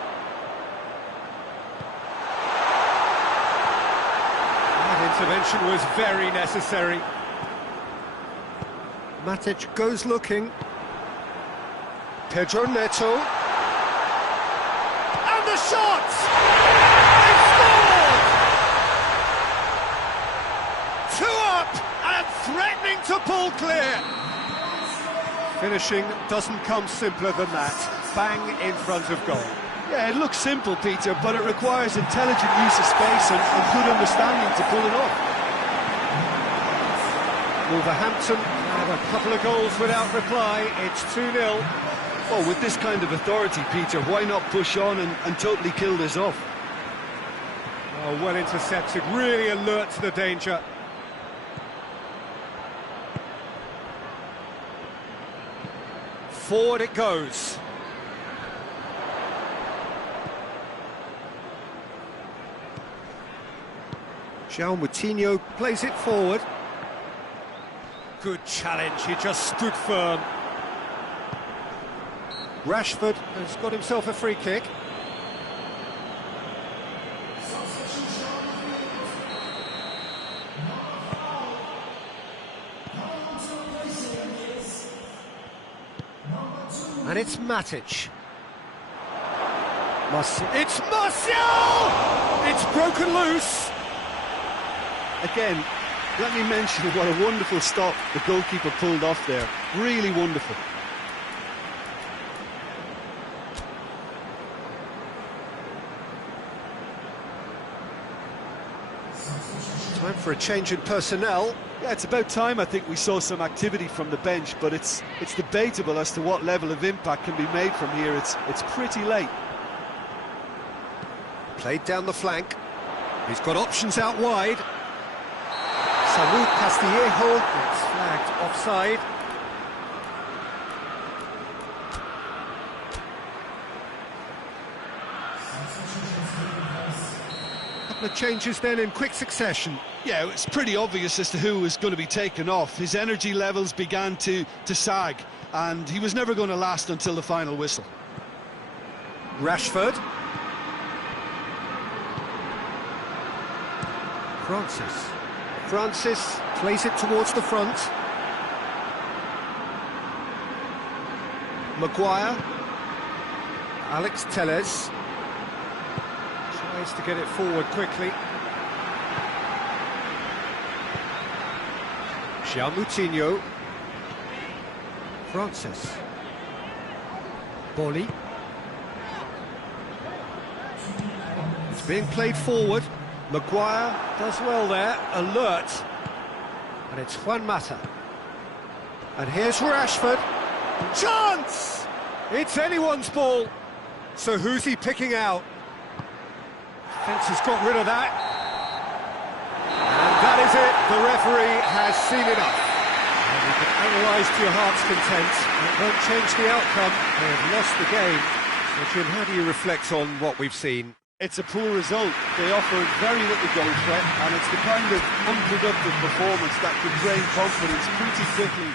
That intervention was very necessary. Matic goes looking. Pedro Neto. And the shot! They scored! 2 up and threatening to pull clear. Finishing doesn't come simpler than that. Bang in front of goal. Yeah, it looks simple, Peter, but it requires intelligent use of space and good understanding to pull it off. Wolverhampton had a couple of goals without reply. It's 2-0. Well, with this kind of authority, Peter, why not push on and totally kill this off? Oh, well intercepted, really alert to the danger. Forward it goes. João Moutinho plays it forward. Good challenge, he just stood firm. Rashford has got himself a free kick. And it's Matic. It's Martial! It's broken loose. Again, let me mention what a wonderful stop the goalkeeper pulled off there. Really wonderful. Time for a change in personnel. Yeah, it's about time I think we saw some activity from the bench, but it's debatable as to what level of impact can be made from here. It's pretty late. Played down the flank. He's got options out wide. Samu Castillejo gets flagged offside. Couple of changes then in quick succession. Yeah, it's pretty obvious as to who was going to be taken off. His energy levels began to sag, and he was never going to last until the final whistle. Rashford. Francis plays it towards the front. Maguire. Alex Telles tries to get it forward quickly. João Moutinho. Francis. Boli. It's being played forward. Maguire does well there, alert. And it's Juan Mata. And here's Rashford. Chance! It's anyone's ball. So who's he picking out? Fence has got rid of that. And that is it. The referee has seen enough. And you can analyse to your heart's content. It won't change the outcome. They have lost the game. So Jim, how do you reflect on what we've seen? It's a poor result. They offered very little goal threat, and it's the kind of unproductive performance that could drain confidence pretty quickly.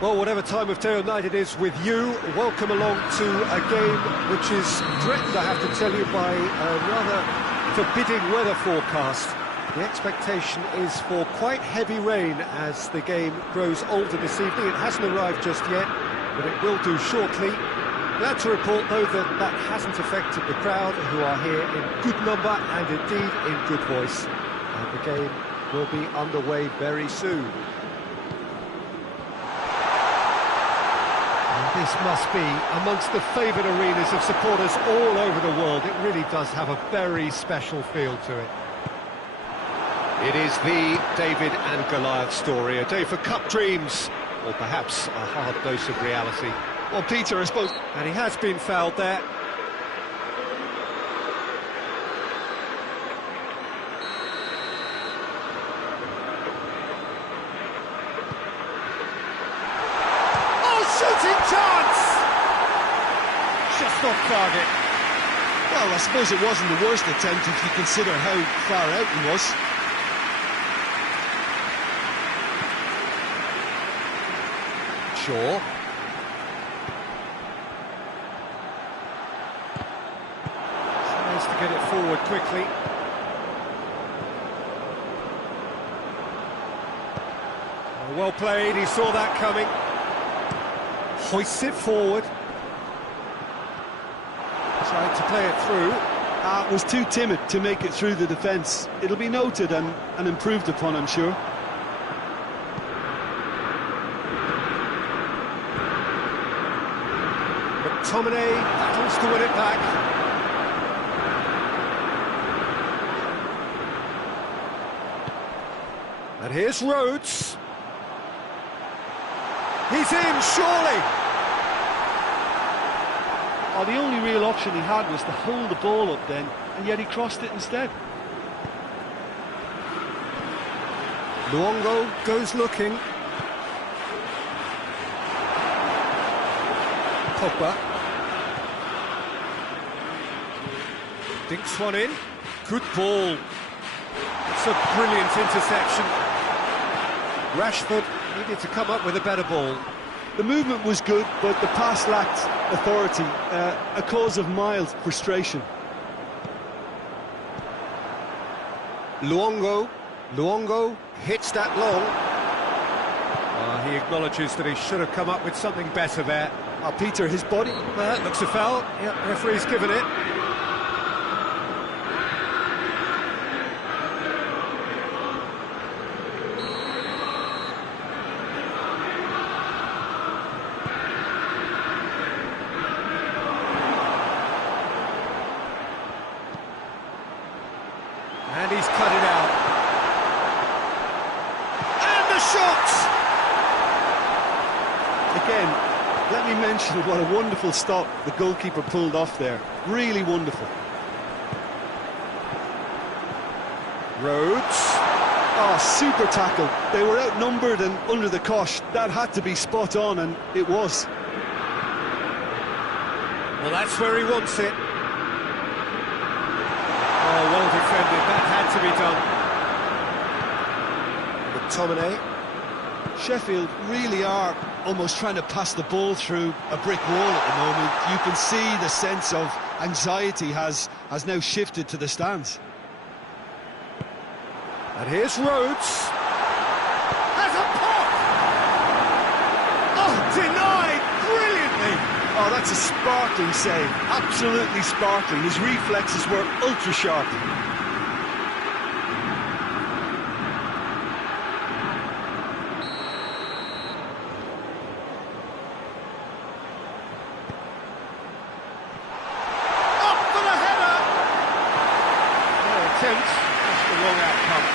Well, whatever time of day or night it is with you, welcome along to a game which is threatened, I have to tell you, by a rather forbidding weather forecast. The expectation is for quite heavy rain as the game grows older this evening. It hasn't arrived just yet, but it will do shortly. Glad to report, though, that that hasn't affected the crowd, who are here in good number and indeed in good voice. And the game will be underway very soon. This must be amongst the favoured arenas of supporters all over the world. It really does have a very special feel to it. It is the David and Goliath story, a day for cup dreams, or perhaps a hard dose of reality. Well, Peter, I suppose... And he has been fouled there. Shooting chance! Just off target. Well, I suppose it wasn't the worst attempt if you consider how far out he was. Shaw. Tries to get it forward quickly. Well played, he saw that coming. Hoists it forward. Tried to play it through. Was too timid to make it through the defence. It'll be noted and improved upon, I'm sure. McTominay battles to win it back. And here's Rhodes. He's in, surely! Oh, the only real option he had was to hold the ball up then, and yet he crossed it instead. Luongo goes looking. Pogba. Dinks one in. Good ball. It's a brilliant interception. Rashford needed to come up with a better ball. The movement was good, but the pass lacked authority, a cause of mild frustration. Luongo hits that long. He acknowledges that he should have come up with something better there. Peter, his body... That looks a foul. Yep, referee's given it. And he's cut it out. And the shot! Again, let me mention what a wonderful stop the goalkeeper pulled off there. Really wonderful. Rhodes. Oh, super tackle. They were outnumbered and under the cosh. That had to be spot on, and it was. Well, that's where he wants it. Oh, well defended. That had to be done. McTominay. Sheffield really are almost trying to pass the ball through a brick wall at the moment. You can see the sense of anxiety has now shifted to the stands. And here's Rhodes. Has a pop! Oh, denied brilliantly! Oh, that's a sparkling save. Absolutely sparkling. His reflexes were ultra sharp. Just the wrong outcome.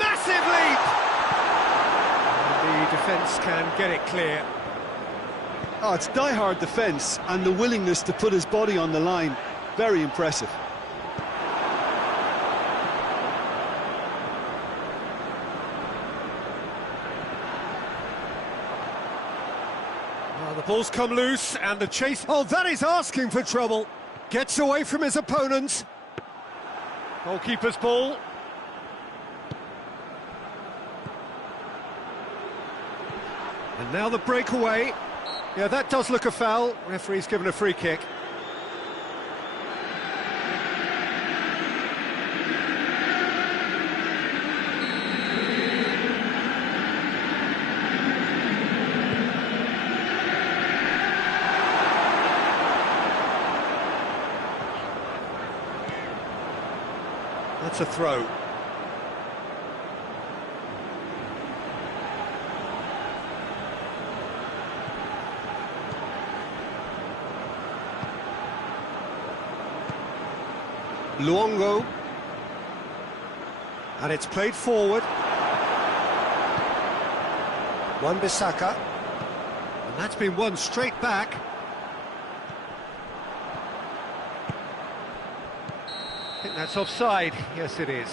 Massive leap! And the defence can get it clear. Oh, it's die-hard defence and the willingness to put his body on the line. Very impressive. Well, the Ball's come loose, and the chase... Oh, that is asking for trouble. Gets away from his opponent. Goalkeeper's ball. And now the breakaway. Yeah, that does look a foul. Referee's given a free kick. That's a throw. Luongo. And it's played forward. Wan-Bissaka. And that's been won straight back. I think that's offside. Yes, it is.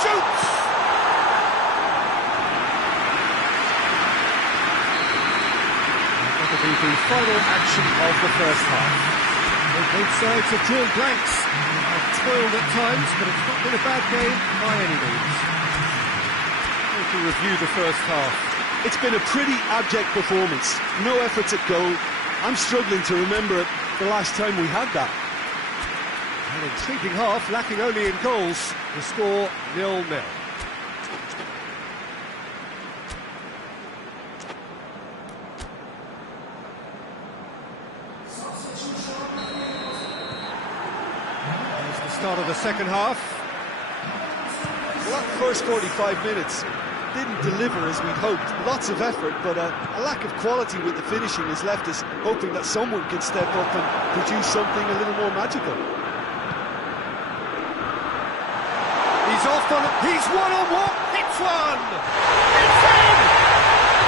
Shoots! That'll be the final action of the first half. Both sides have drawn blanks. Have toiled at times, but it's not been a bad game by any means. To review the first half. It's been a pretty abject performance. No efforts at goal. I'm struggling to remember the last time we had that. An intriguing half, lacking only in goals. The score 0-0. There's the start of the second half. Well, that first 45 minutes didn't deliver as we'd hoped. Lots of effort, but a lack of quality with the finishing has left us hoping that someone can step up and produce something a little more magical. He's off on it. He's one-on-one. Hits one. It's in.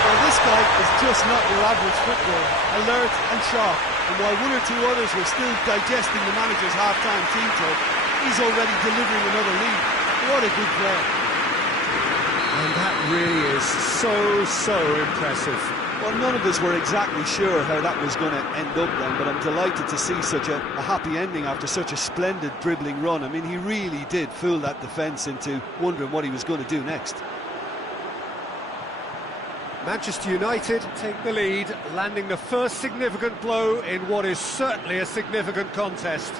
Well, this guy is just not your average footballer. Alert and sharp. And while one or two others were still digesting the manager's half-time team talk, he's already delivering another lead. What a good player. And that really is so impressive. Well, none of us were exactly sure how that was going to end up then, but I'm delighted to see such a happy ending after such a splendid dribbling run. I mean, he really did fool that defence into wondering what he was going to do next. Manchester United take the lead, landing the first significant blow in what is certainly a significant contest.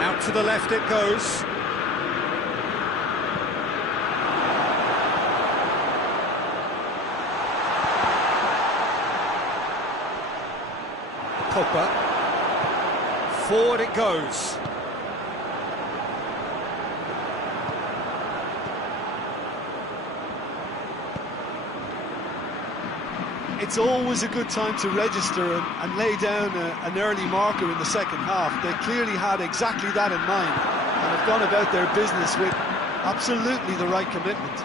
Out to the left it goes. Pogba. Forward it goes. It's always a good time to register and lay down an early marker in the second half. They clearly had exactly that in mind and have gone about their business with absolutely the right commitment.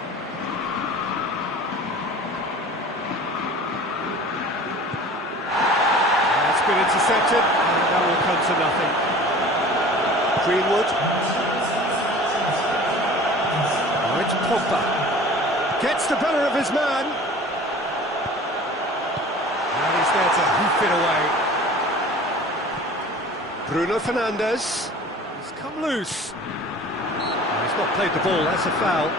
It's been intercepted, and that will come to nothing. Greenwood. Now it's Pogba. Gets the better of his man. And he's there to hoof it away. Bruno Fernandes. He's come loose. He's not played the ball, that's a foul.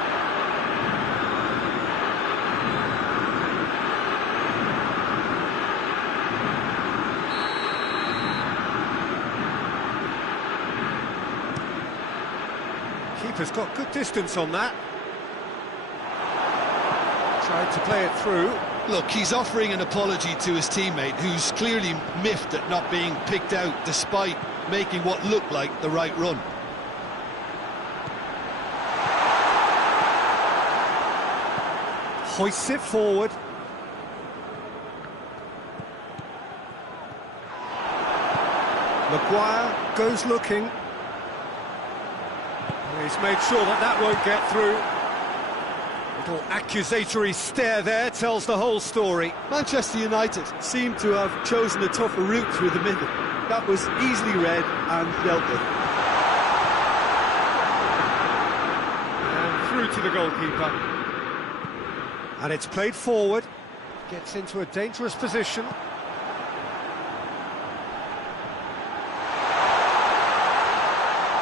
Keeper's got good distance on that. Tried to play it through. Look, he's offering an apology to his teammate, who's clearly miffed at not being picked out despite making what looked like the right run. Hoists it forward. Maguire goes looking. He's made sure that that won't get through. Little accusatory stare there tells the whole story. Manchester United seem to have chosen a tougher route through the middle. That was easily read and dealt with. And through to the goalkeeper. And it's played forward. Gets into a dangerous position.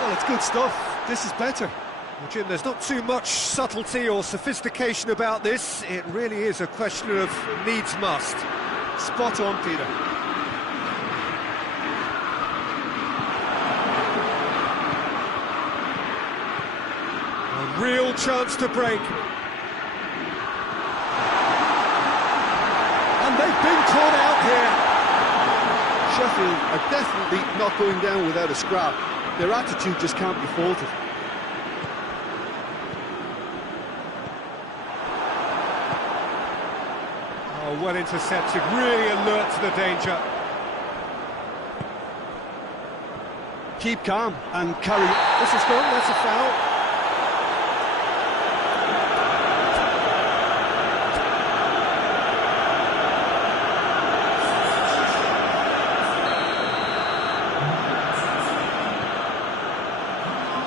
Well, it's good stuff. This is better. Well, Jim, there's not too much subtlety or sophistication about this. It really is a question of needs must. Spot on, Peter. A real chance to break. And they've been caught out here. Sheffield are definitely not going down without a scrap. Their attitude just can't be faulted. Oh, well intercepted, really alert to the danger. Keep calm and carry. This is gone, that's a foul.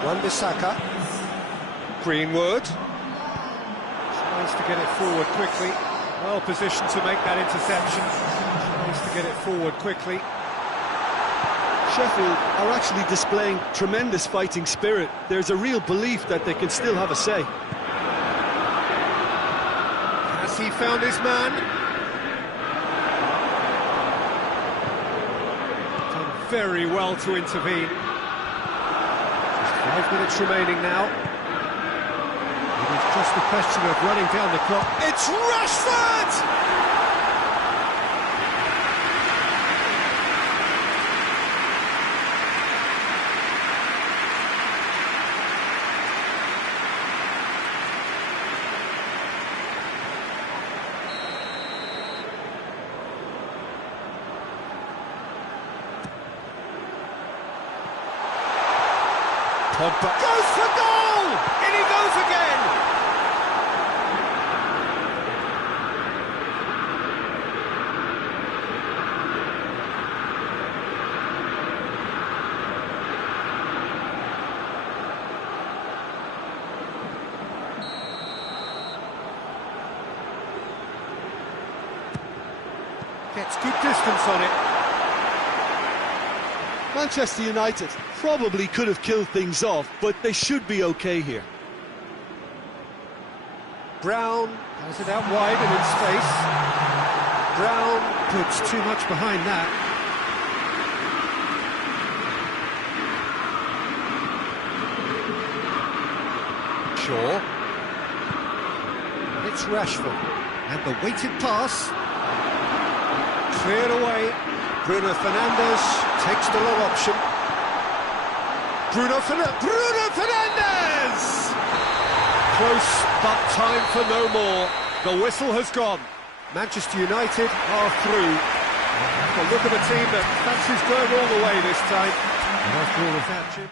Wan-Bissaka. Greenwood. Tries to get it forward quickly. Well positioned to make that interception. Tries to get it forward quickly. Sheffield are actually displaying tremendous fighting spirit. There's a real belief that they can still have a say. Has he found his man? Done very well to intervene. 5 minutes remaining now. It is just a question of running down the clock. It's Rashford! Pogba goes for goal! In he goes again! Gets good distance on it. Manchester United probably could have killed things off, but they should be okay here. Brown has it out wide and in space. Brown puts too much behind that. Shaw. And it's Rashford. And the weighted pass. Cleared away. Bruno Fernandes takes the long option. Bruno Fernandes! Close, but time for no more. The whistle has gone. Manchester United are through. A look at a team that fancies going all the way this time. And after all of that, Jim.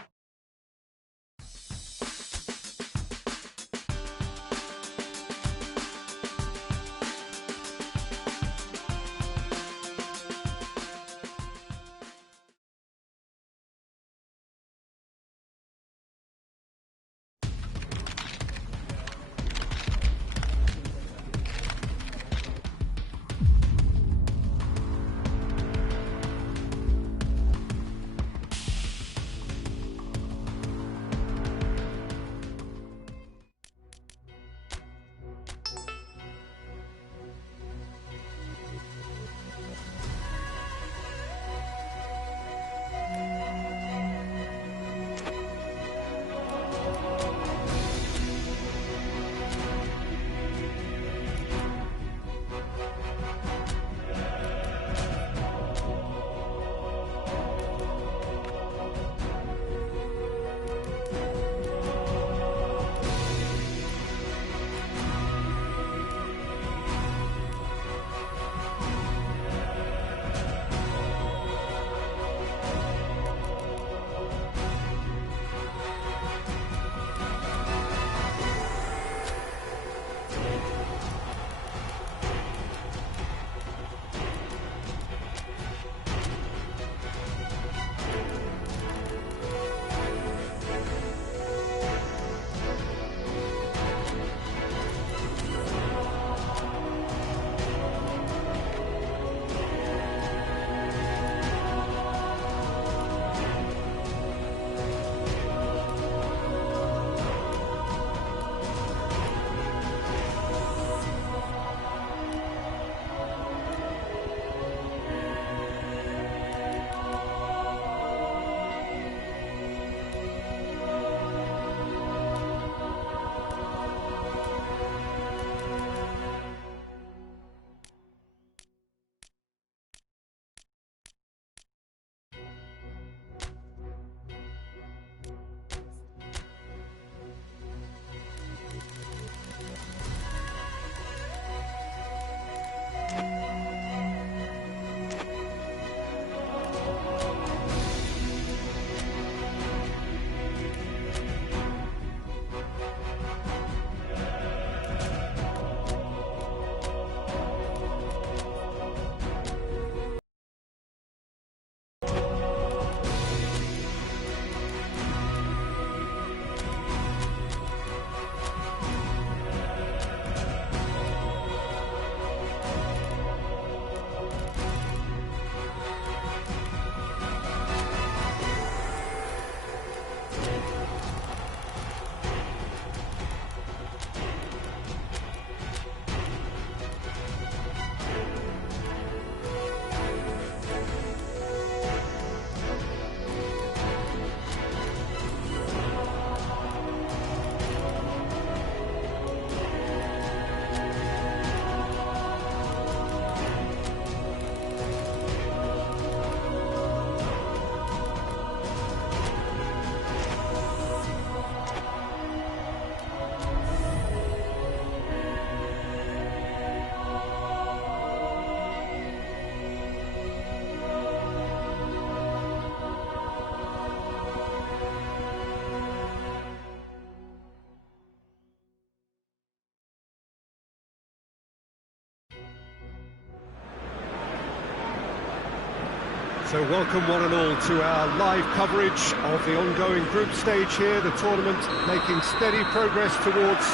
So welcome one and all to our live coverage of the ongoing group stage here, the tournament making steady progress towards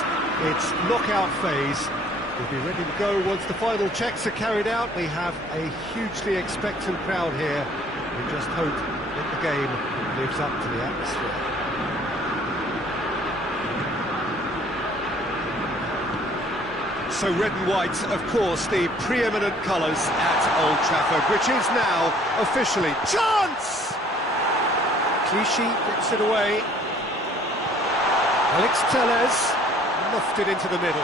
its knockout phase. We'll be ready to go once the final checks are carried out. We have a hugely expectant crowd here. We just hope that the game lives up to the atmosphere. So red and white, of course, the preeminent colours at Old Trafford, which is now officially... Chance! Clichy gets it away. Alex Tellez lofted into the middle.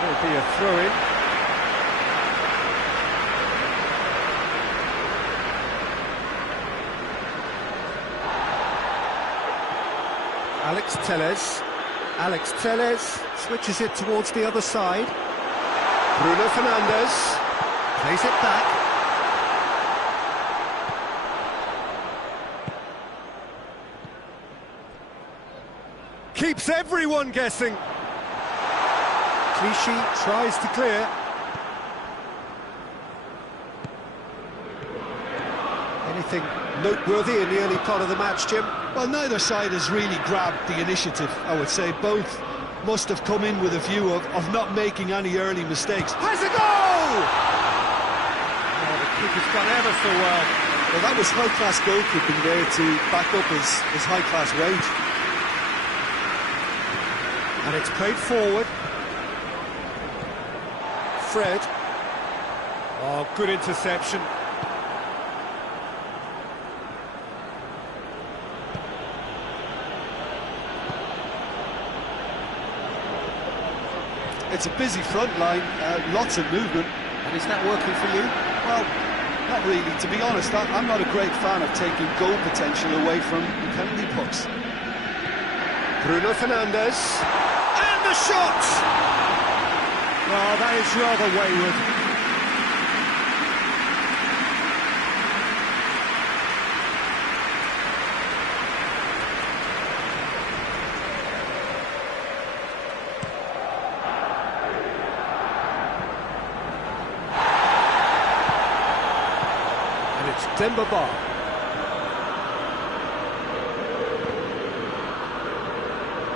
There'll be a throw-in. Alex Tellez switches it towards the other side. Bruno Fernandes plays it back. Keeps everyone guessing. Clichy tries to clear. Anything noteworthy in the early part of the match, Jim? Well, neither side has really grabbed the initiative, I would say. Both must have come in with a view of not making any early mistakes. Has a goal! Oh, the keeper's done ever so well. Well, that was high-class goalkeeping there to back up his high-class range. And it's played forward. Fred. Oh, good interception. It's a busy front line, lots of movement. And is that working for you? Well, not really. To be honest, I'm not a great fan of taking goal potential away from penalty pucks. Bruno Fernandes. And the shot! Oh, that is rather wayward. Demba Ba.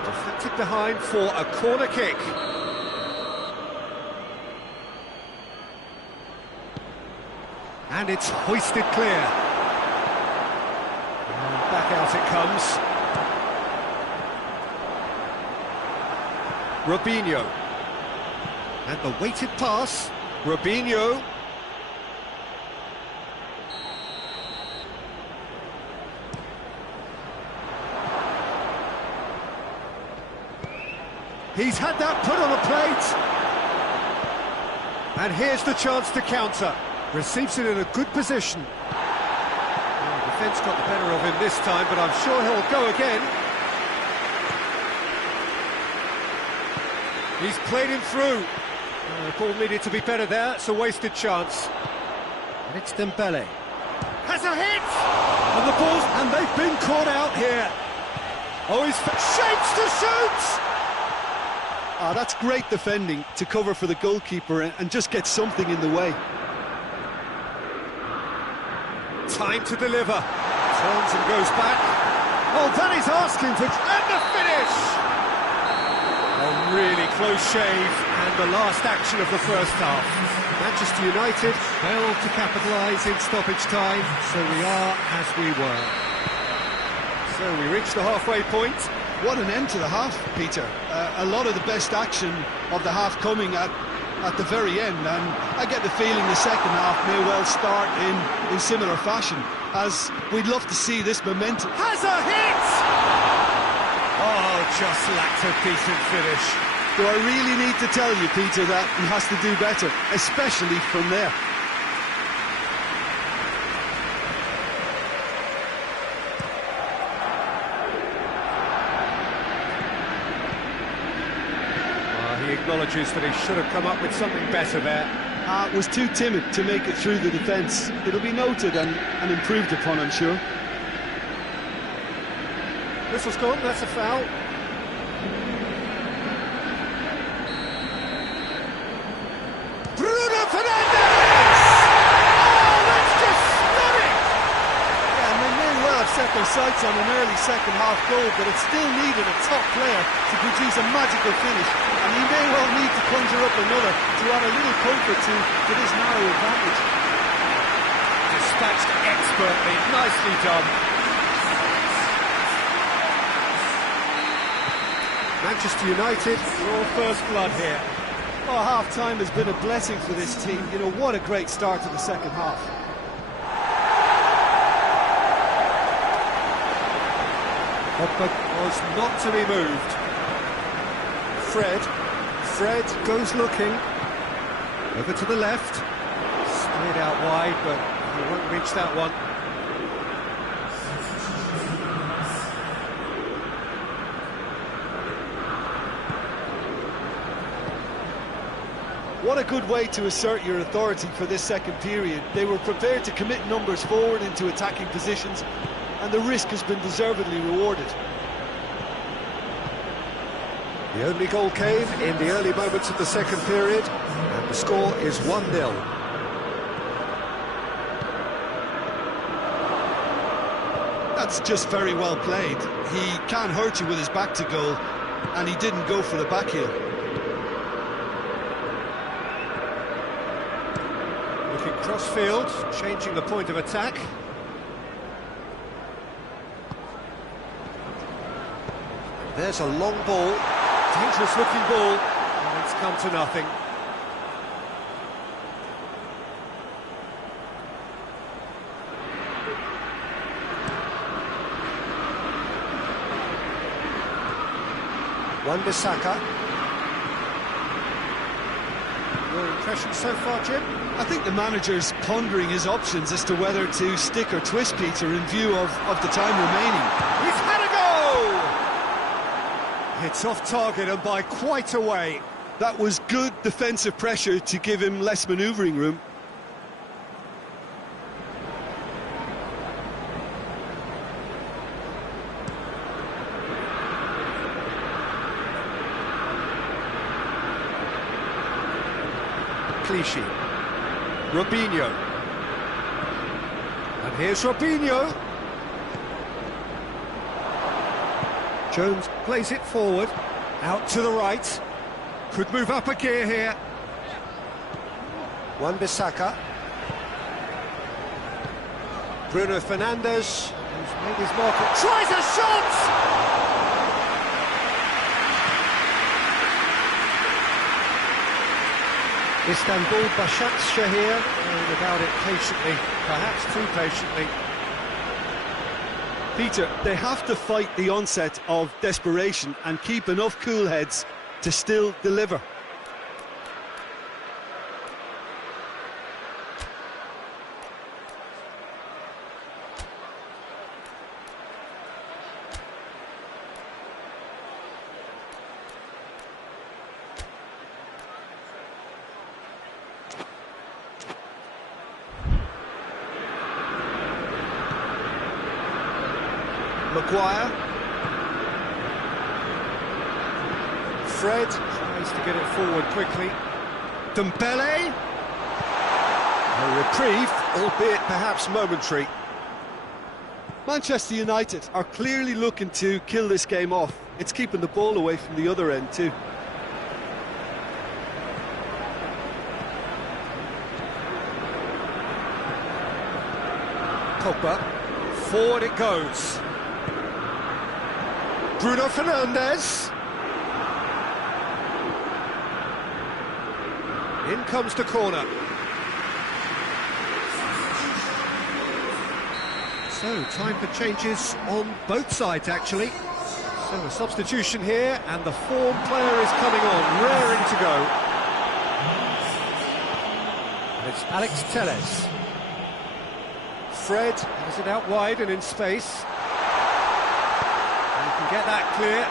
Deflected behind for a corner kick. And it's hoisted clear. And back out it comes. Robinho. And the weighted pass. Robinho. He's had that put on a plate. And here's the chance to counter. Receives it in a good position. Well, the defence got the better of him this time, but I'm sure he'll go again. He's played him through. The ball needed to be better there. It's a wasted chance. And it's Dembele. Has a hit! And the ball's... And they've been caught out here. Oh, he's... Shapes to shoot! That's great defending to cover for the goalkeeper and just get something in the way. Time to deliver. Turns and goes back. Oh, that is asking for... And the finish! A really close shave and the last action of the first half. Manchester United failed to capitalise in stoppage time, so we are as we were. So we reach the halfway point. What an end to the half, Peter. A lot of the best action of the half coming at the very end, and I get the feeling the second half may well start in similar fashion, as we'd love to see this momentum. Has a hit! Oh, just lacked a decent finish. Do I really need to tell you, Peter, that he has to do better, especially from there? He acknowledges that he should have come up with something better there. Was too timid to make it through the defence. It'll be noted and improved upon, I'm sure. Whistle's gone, that's a foul. Bruno Fernandes! Oh, that's just stunning! Yeah, and they may well have set their sights on an early second-half goal, but it still needed a top player to produce a magical finish, and he may well need to conjure up another to add a little comfort to this narrow advantage. Dispatched expertly, nicely done. Manchester United draw first blood here. Oh, half-time has been a blessing for this team. You know, what a great start to the second half. Pogba was not to be moved. Fred goes looking. Over to the left. Steered out wide, but he won't reach that one. What a good way to assert your authority for this second period. They were prepared to commit numbers forward into attacking positions, and the risk has been deservedly rewarded. The only goal came in the early moments of the second period, and the score is 1-0. That's just very well played. He can't hurt you with his back to goal, and he didn't go for the back heel. Looking cross-field, changing the point of attack. There's a long ball, dangerous looking ball, and it's come to nothing. Wan-Bissaka. Your impression so far, Jim? I think the manager's pondering his options as to whether to stick or twist Peter in view of the time remaining. He's had a go! It's off target and by quite a way. That was good defensive pressure to give him less manoeuvring room. Clichy. Robinho. And here's Robinho. Jones plays it forward. Out to the right. Could move up a gear here. Wan-Bissaka. Bruno Fernandes, who's made his mark. Tries a shot! Istanbul Başakşehir here, going about it patiently, perhaps too patiently. Peter, they have to fight the onset of desperation and keep enough cool heads to still deliver. Maguire. Fred tries to get it forward quickly. Dembele. A reprieve, albeit perhaps momentary. Manchester United are clearly looking to kill this game off. It's keeping the ball away from the other end too. Pogba. Forward it goes. Bruno Fernandes. In comes the corner. So, time for changes on both sides, actually. So, a substitution here, and the form player is coming on, raring to go. And it's Alex Telles. Fred has it out wide and in space. And he can get that clear.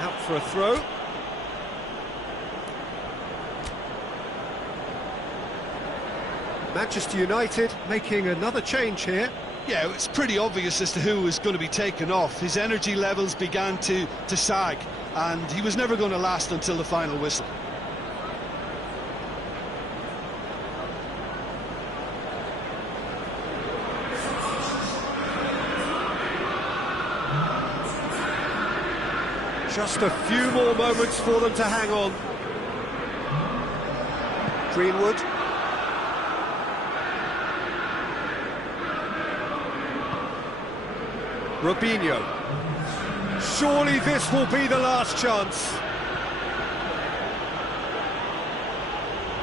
Out for a throw. Manchester United making another change here. Yeah, it's pretty obvious as to who was going to be taken off. His energy levels began to sag, and he was never going to last until the final whistle. Just a few more moments for them to hang on. Greenwood. Robinho. Surely this will be the last chance.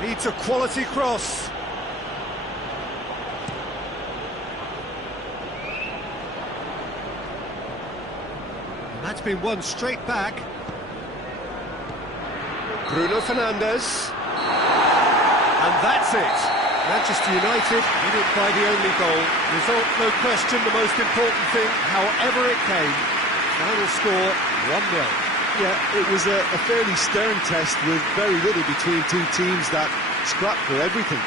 Needs a quality cross. And that's been won straight back. Bruno Fernandes. And that's it. Manchester United didn't buy the only goal. Result, no question, the most important thing, however it came. Final score, 1-0. Yeah, it was a fairly stern test with very little between two teams that scrapped for everything.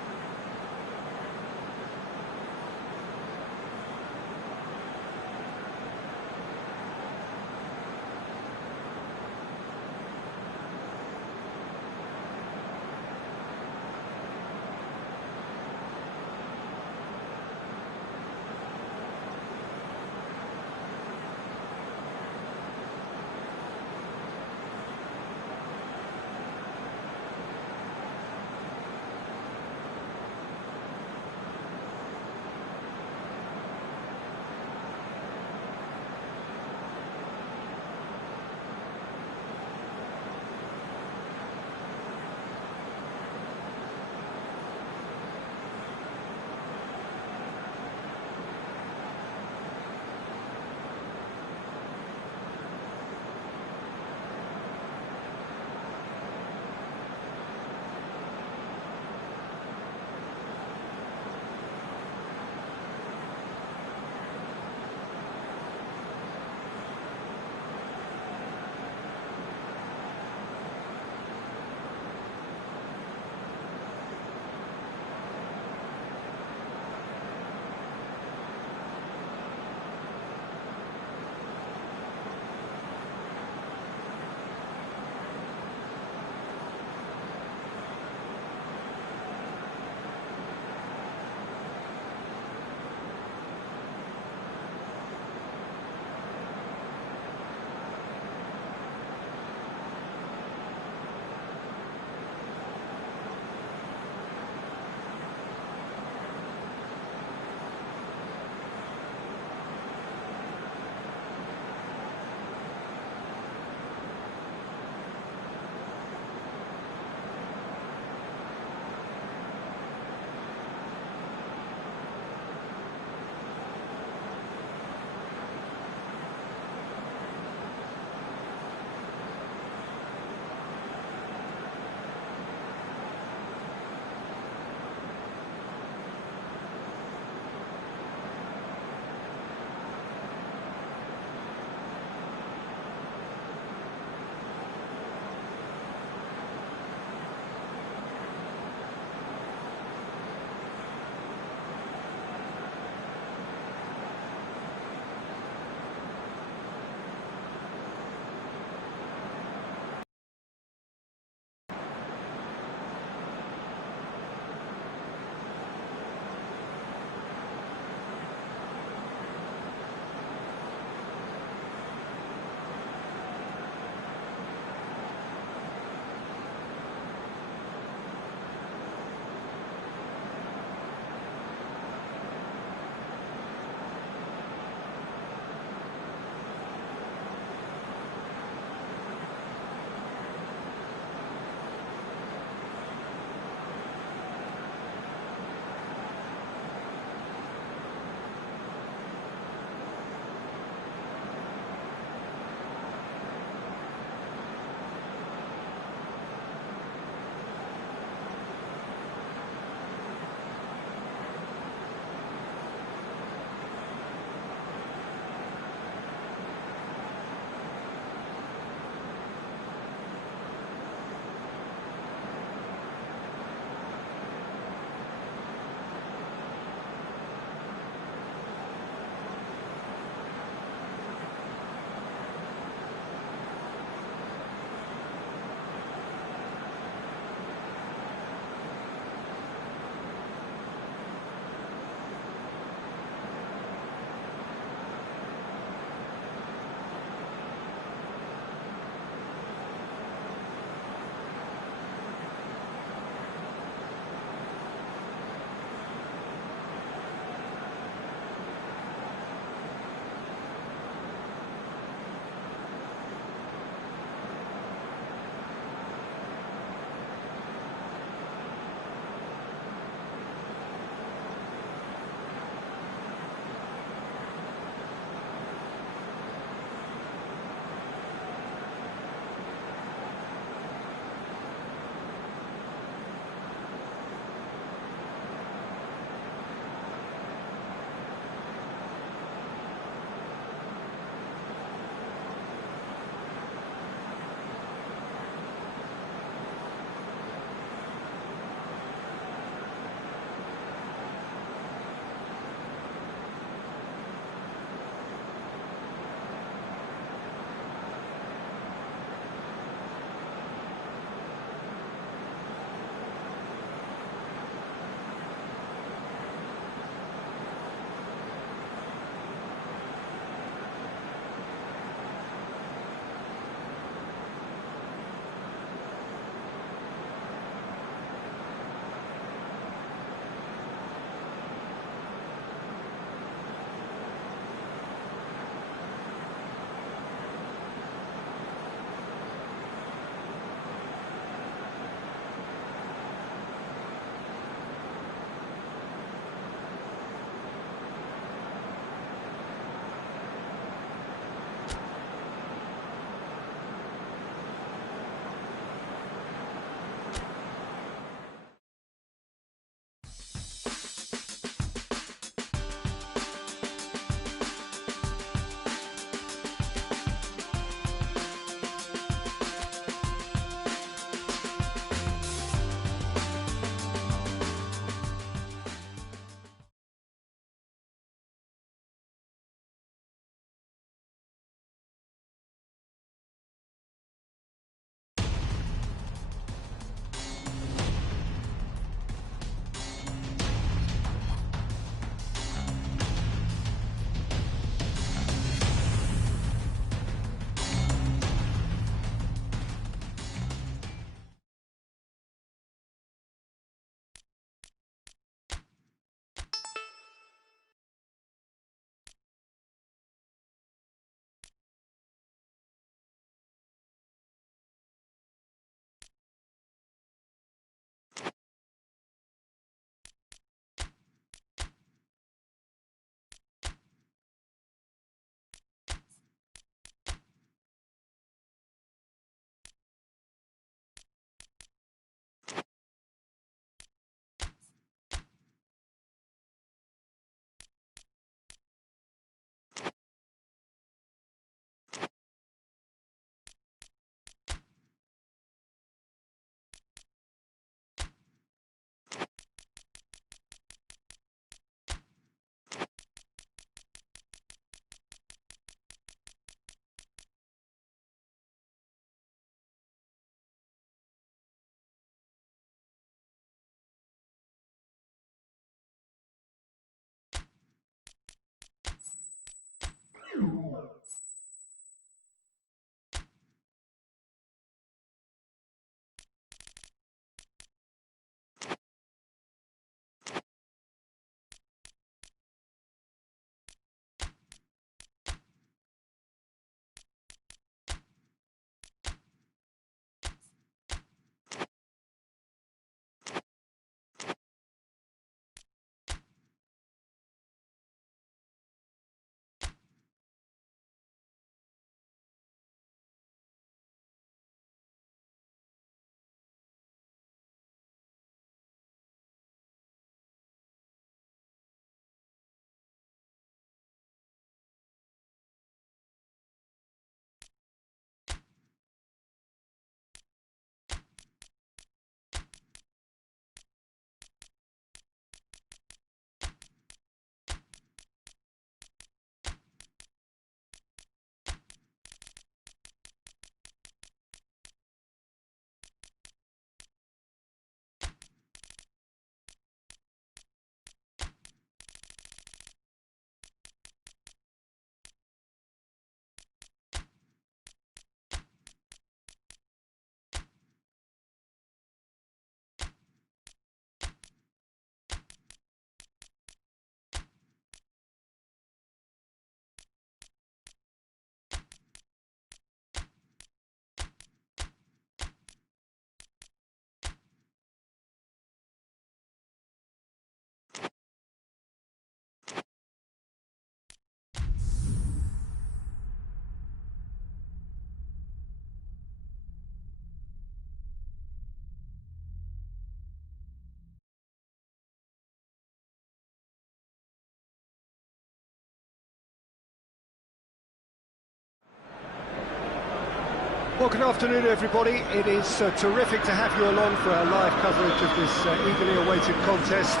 Well, good afternoon, everybody. It is terrific to have you along for our live coverage of this eagerly awaited contest.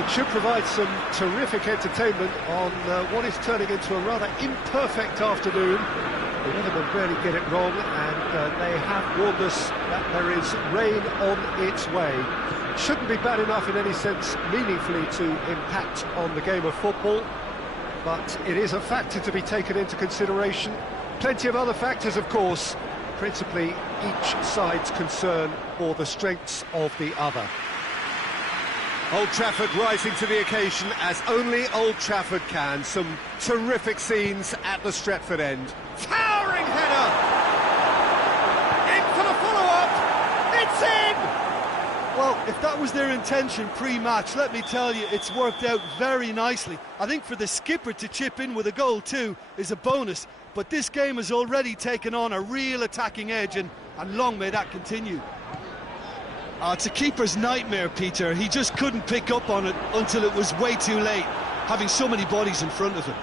It should provide some terrific entertainment on what is turning into a rather imperfect afternoon. The weathermen rarely get it wrong, and they have warned us that there is rain on its way. Shouldn't be bad enough in any sense meaningfully to impact on the game of football, but it is a factor to be taken into consideration. Plenty of other factors, of course, principally each side's concern or the strengths of the other. Old Trafford rising to the occasion as only Old Trafford can. Some terrific scenes at the Stretford end. Towering header! In for the follow-up! It's in! Well, if that was their intention pre-match, let me tell you, it's worked out very nicely. I think for the skipper to chip in with a goal too is a bonus, but this game has already taken on a real attacking edge, and long may that continue. It's a keeper's nightmare, Peter. He just couldn't pick up on it until it was way too late, having so many bodies in front of him.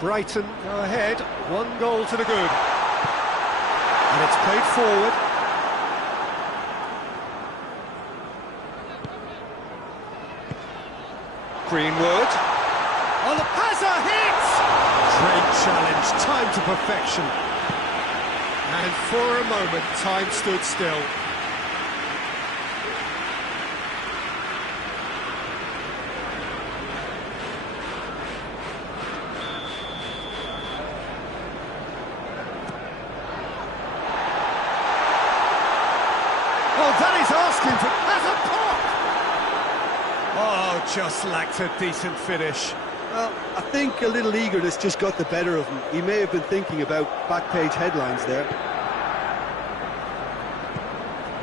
Brighton go ahead, 1 goal to the good. And it's played forward. Greenwood. Oh, the passer hits! Great challenge, time to perfection. And for a moment, time stood still. Oh, that is asking for... That's a pop! Oh, just lacked a decent finish. Well, I think a little eagerness just got the better of him. He may have been thinking about back-page headlines there.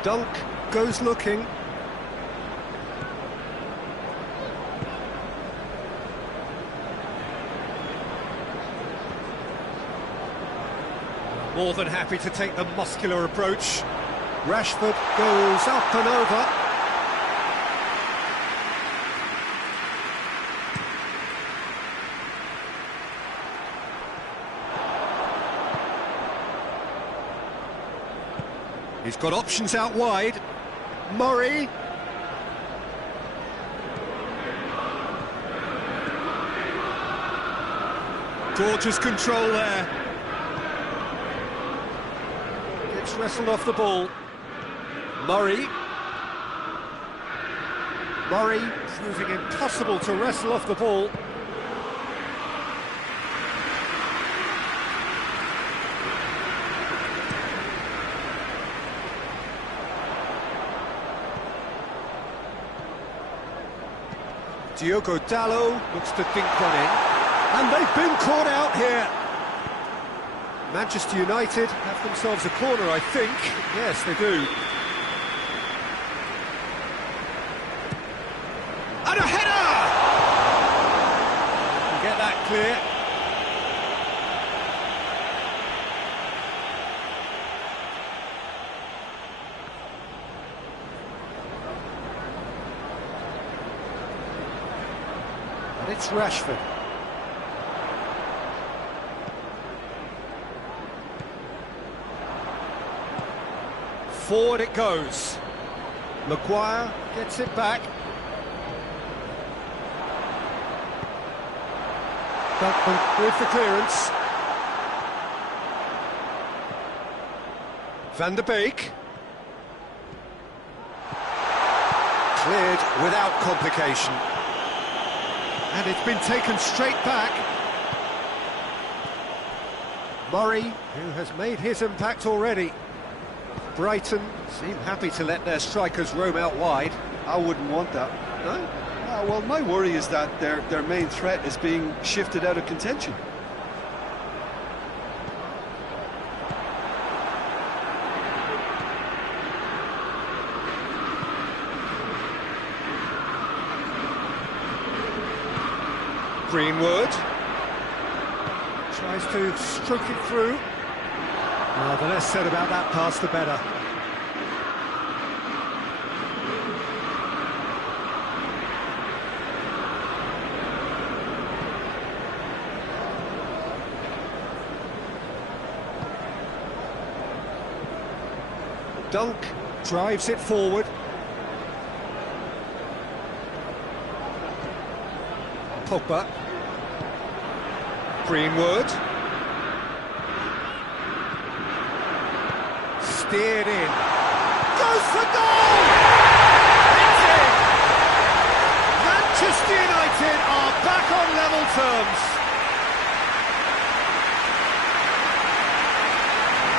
Dunk goes looking. More than happy to take the muscular approach. Rashford goes up and over. He's got options out wide. Murray. Gorgeous control there. Gets wrestled off the ball. Murray. Murray proving impossible to wrestle off the ball. Diogo Dallo looks to dink one in. And they've been caught out here. Manchester United have themselves a corner, I think. Yes, they do. And a header! Can get that clear. And it's Rashford. Forward it goes. Maguire gets it back. Duncan with the clearance. Van der Beek. Cleared without complication. And it's been taken straight back. Murray, who has made his impact already. Brighton seem happy to let their strikers roam out wide. I wouldn't want that. No? Well, my worry is that their main threat is being shifted out of contention. Greenwood tries to stroke it through. Well, the less said about that pass, the better. Dunk drives it forward. Pogba. Greenwood. Steered in. Goes for goal! It's in! Manchester United are back on level terms.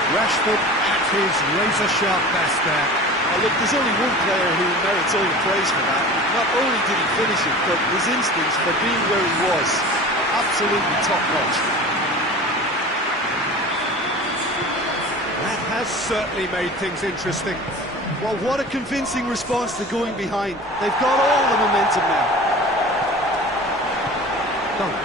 Rashford at his razor-sharp best there. Now look, there's only one player who merits all the praise for that. Not only did he finish it, but his instincts for being where he was, absolutely top-notch. That has certainly made things interesting. Well, what a convincing response to going behind. They've got all the momentum now. Dunk.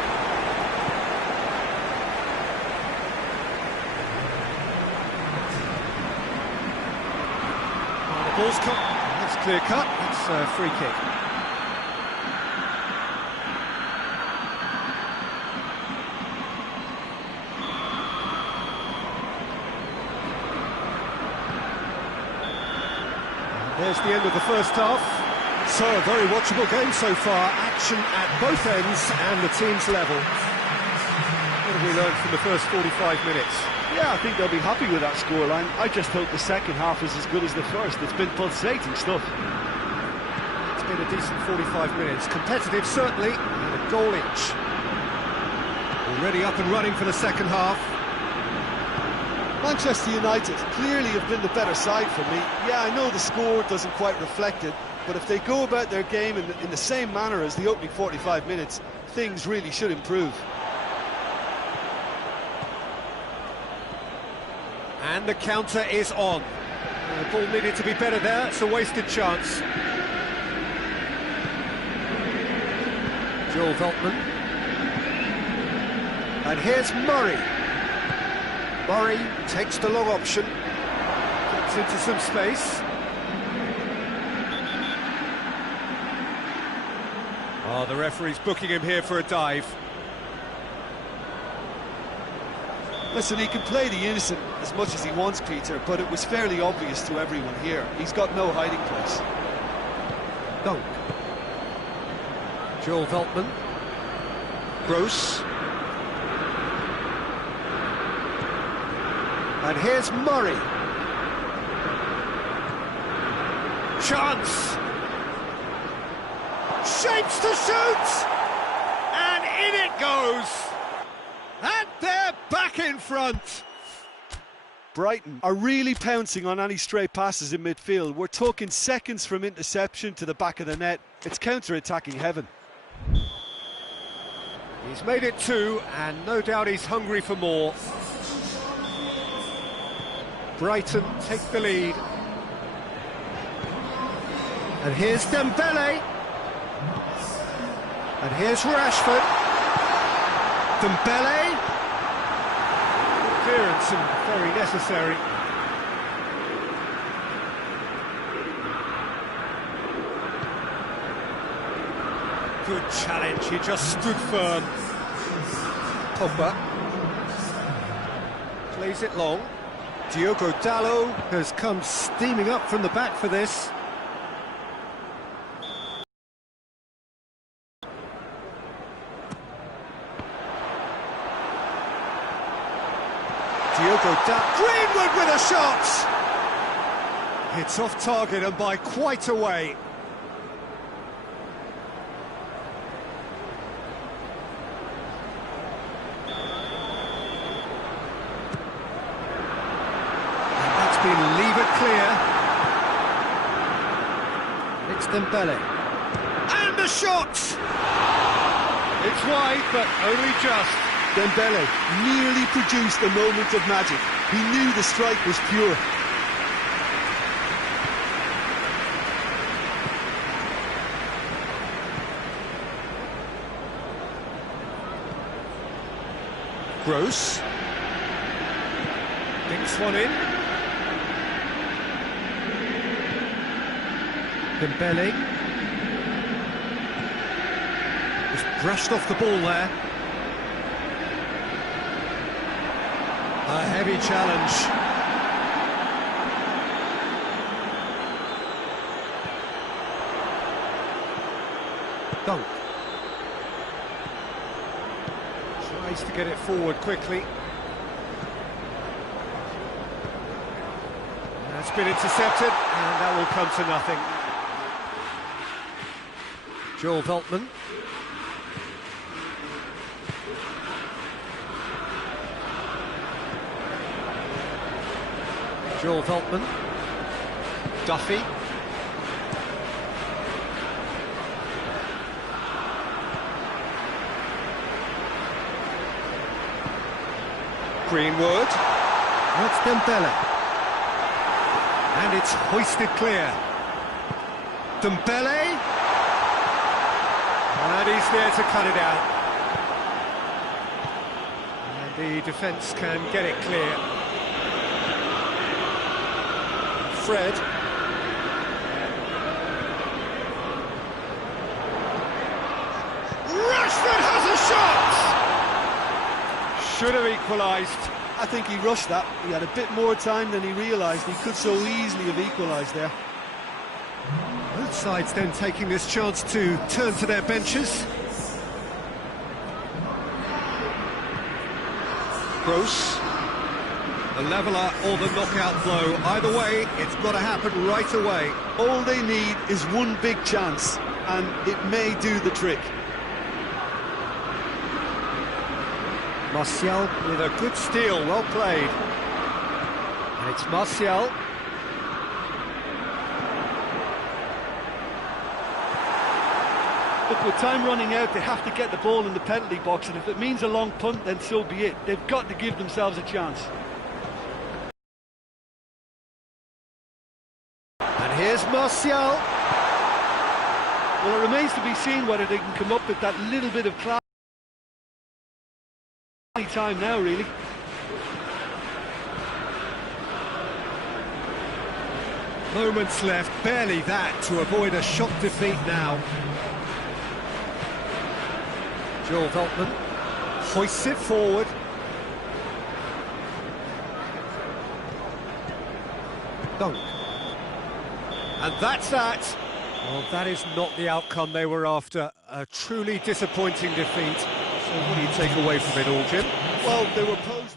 The ball's cut. That's clear cut. That's a free kick. There's the end of the first half. So, a very watchable game so far. Action at both ends and the team's level. What have we learned from the first 45 minutes? Yeah, I think they'll be happy with that scoreline. I just hope the second half is as good as the first. It's been pulsating stuff. It's been a decent 45 minutes. Competitive, certainly, and a goal each. Already up and running for the second half. Manchester United clearly have been the better side for me. Yeah, I know the score doesn't quite reflect it, but if they go about their game in the same manner as the opening 45 minutes, things really should improve. And the counter is on. The ball needed to be better there. It's a wasted chance. Joel Veltman. And here's Murray. Murray takes the long option. Gets into some space. Oh, the referee's booking him here for a dive. Listen, he can play the innocent as much as he wants, Peter, but it was fairly obvious to everyone here. He's got no hiding place. Dunk. Joel Veltman. Gross. And here's Murray. Chance. Shapes to shoot! And in it goes! And they're back in front! Brighton are really pouncing on any stray passes in midfield. We're talking seconds from interception to the back of the net. It's counter-attacking heaven. He's made it 2, and no doubt he's hungry for more. Brighton take the lead. And here's Dembele. And here's Rashford. Dembele. Good clearance and very necessary. Good challenge, he just stood firm. Pogba plays it long. Diogo Dalot has come steaming up from the back for this. Diogo Dalot, Greenwood with a shot! It's off target and by quite a way. Been levered clear. It's Dembele. And the shot! It's wide, but only just. Dembele nearly produced a moment of magic. He knew the strike was pure. Gross. Dinks one in. Dembele just brushed off the ball there. A heavy challenge. Dunk. Tries to get it forward quickly. That's been intercepted, and that will come to nothing. Joel Veltman. Joel Veltman. Duffy. Greenwood. That's Dembele. And it's hoisted clear. Dembele. And he's there to cut it out. And the defence can get it clear. Fred. Rashford has a shot! Should have equalised. I think he rushed that. He had a bit more time than he realised. He could so easily have equalised there. Both sides then taking this chance to turn to their benches. Gross. The leveller or the knockout blow. Either way, it's got to happen right away. All they need is one big chance, and it may do the trick. Martial with a good steal, well played. And it's Martial. Look, with time running out, they have to get the ball in the penalty box, and if it means a long punt, then so be it. They've got to give themselves a chance. And here's Martial. Well, it remains to be seen whether they can come up with that little bit of class. Time now, really. Moments left, barely that, to avoid a shock defeat now. Joel Veltman hoists it forward. Dunk. And that's that. Well, that is not the outcome they were after. A truly disappointing defeat. So what do you take away from it all, Jim? Well, they were posed...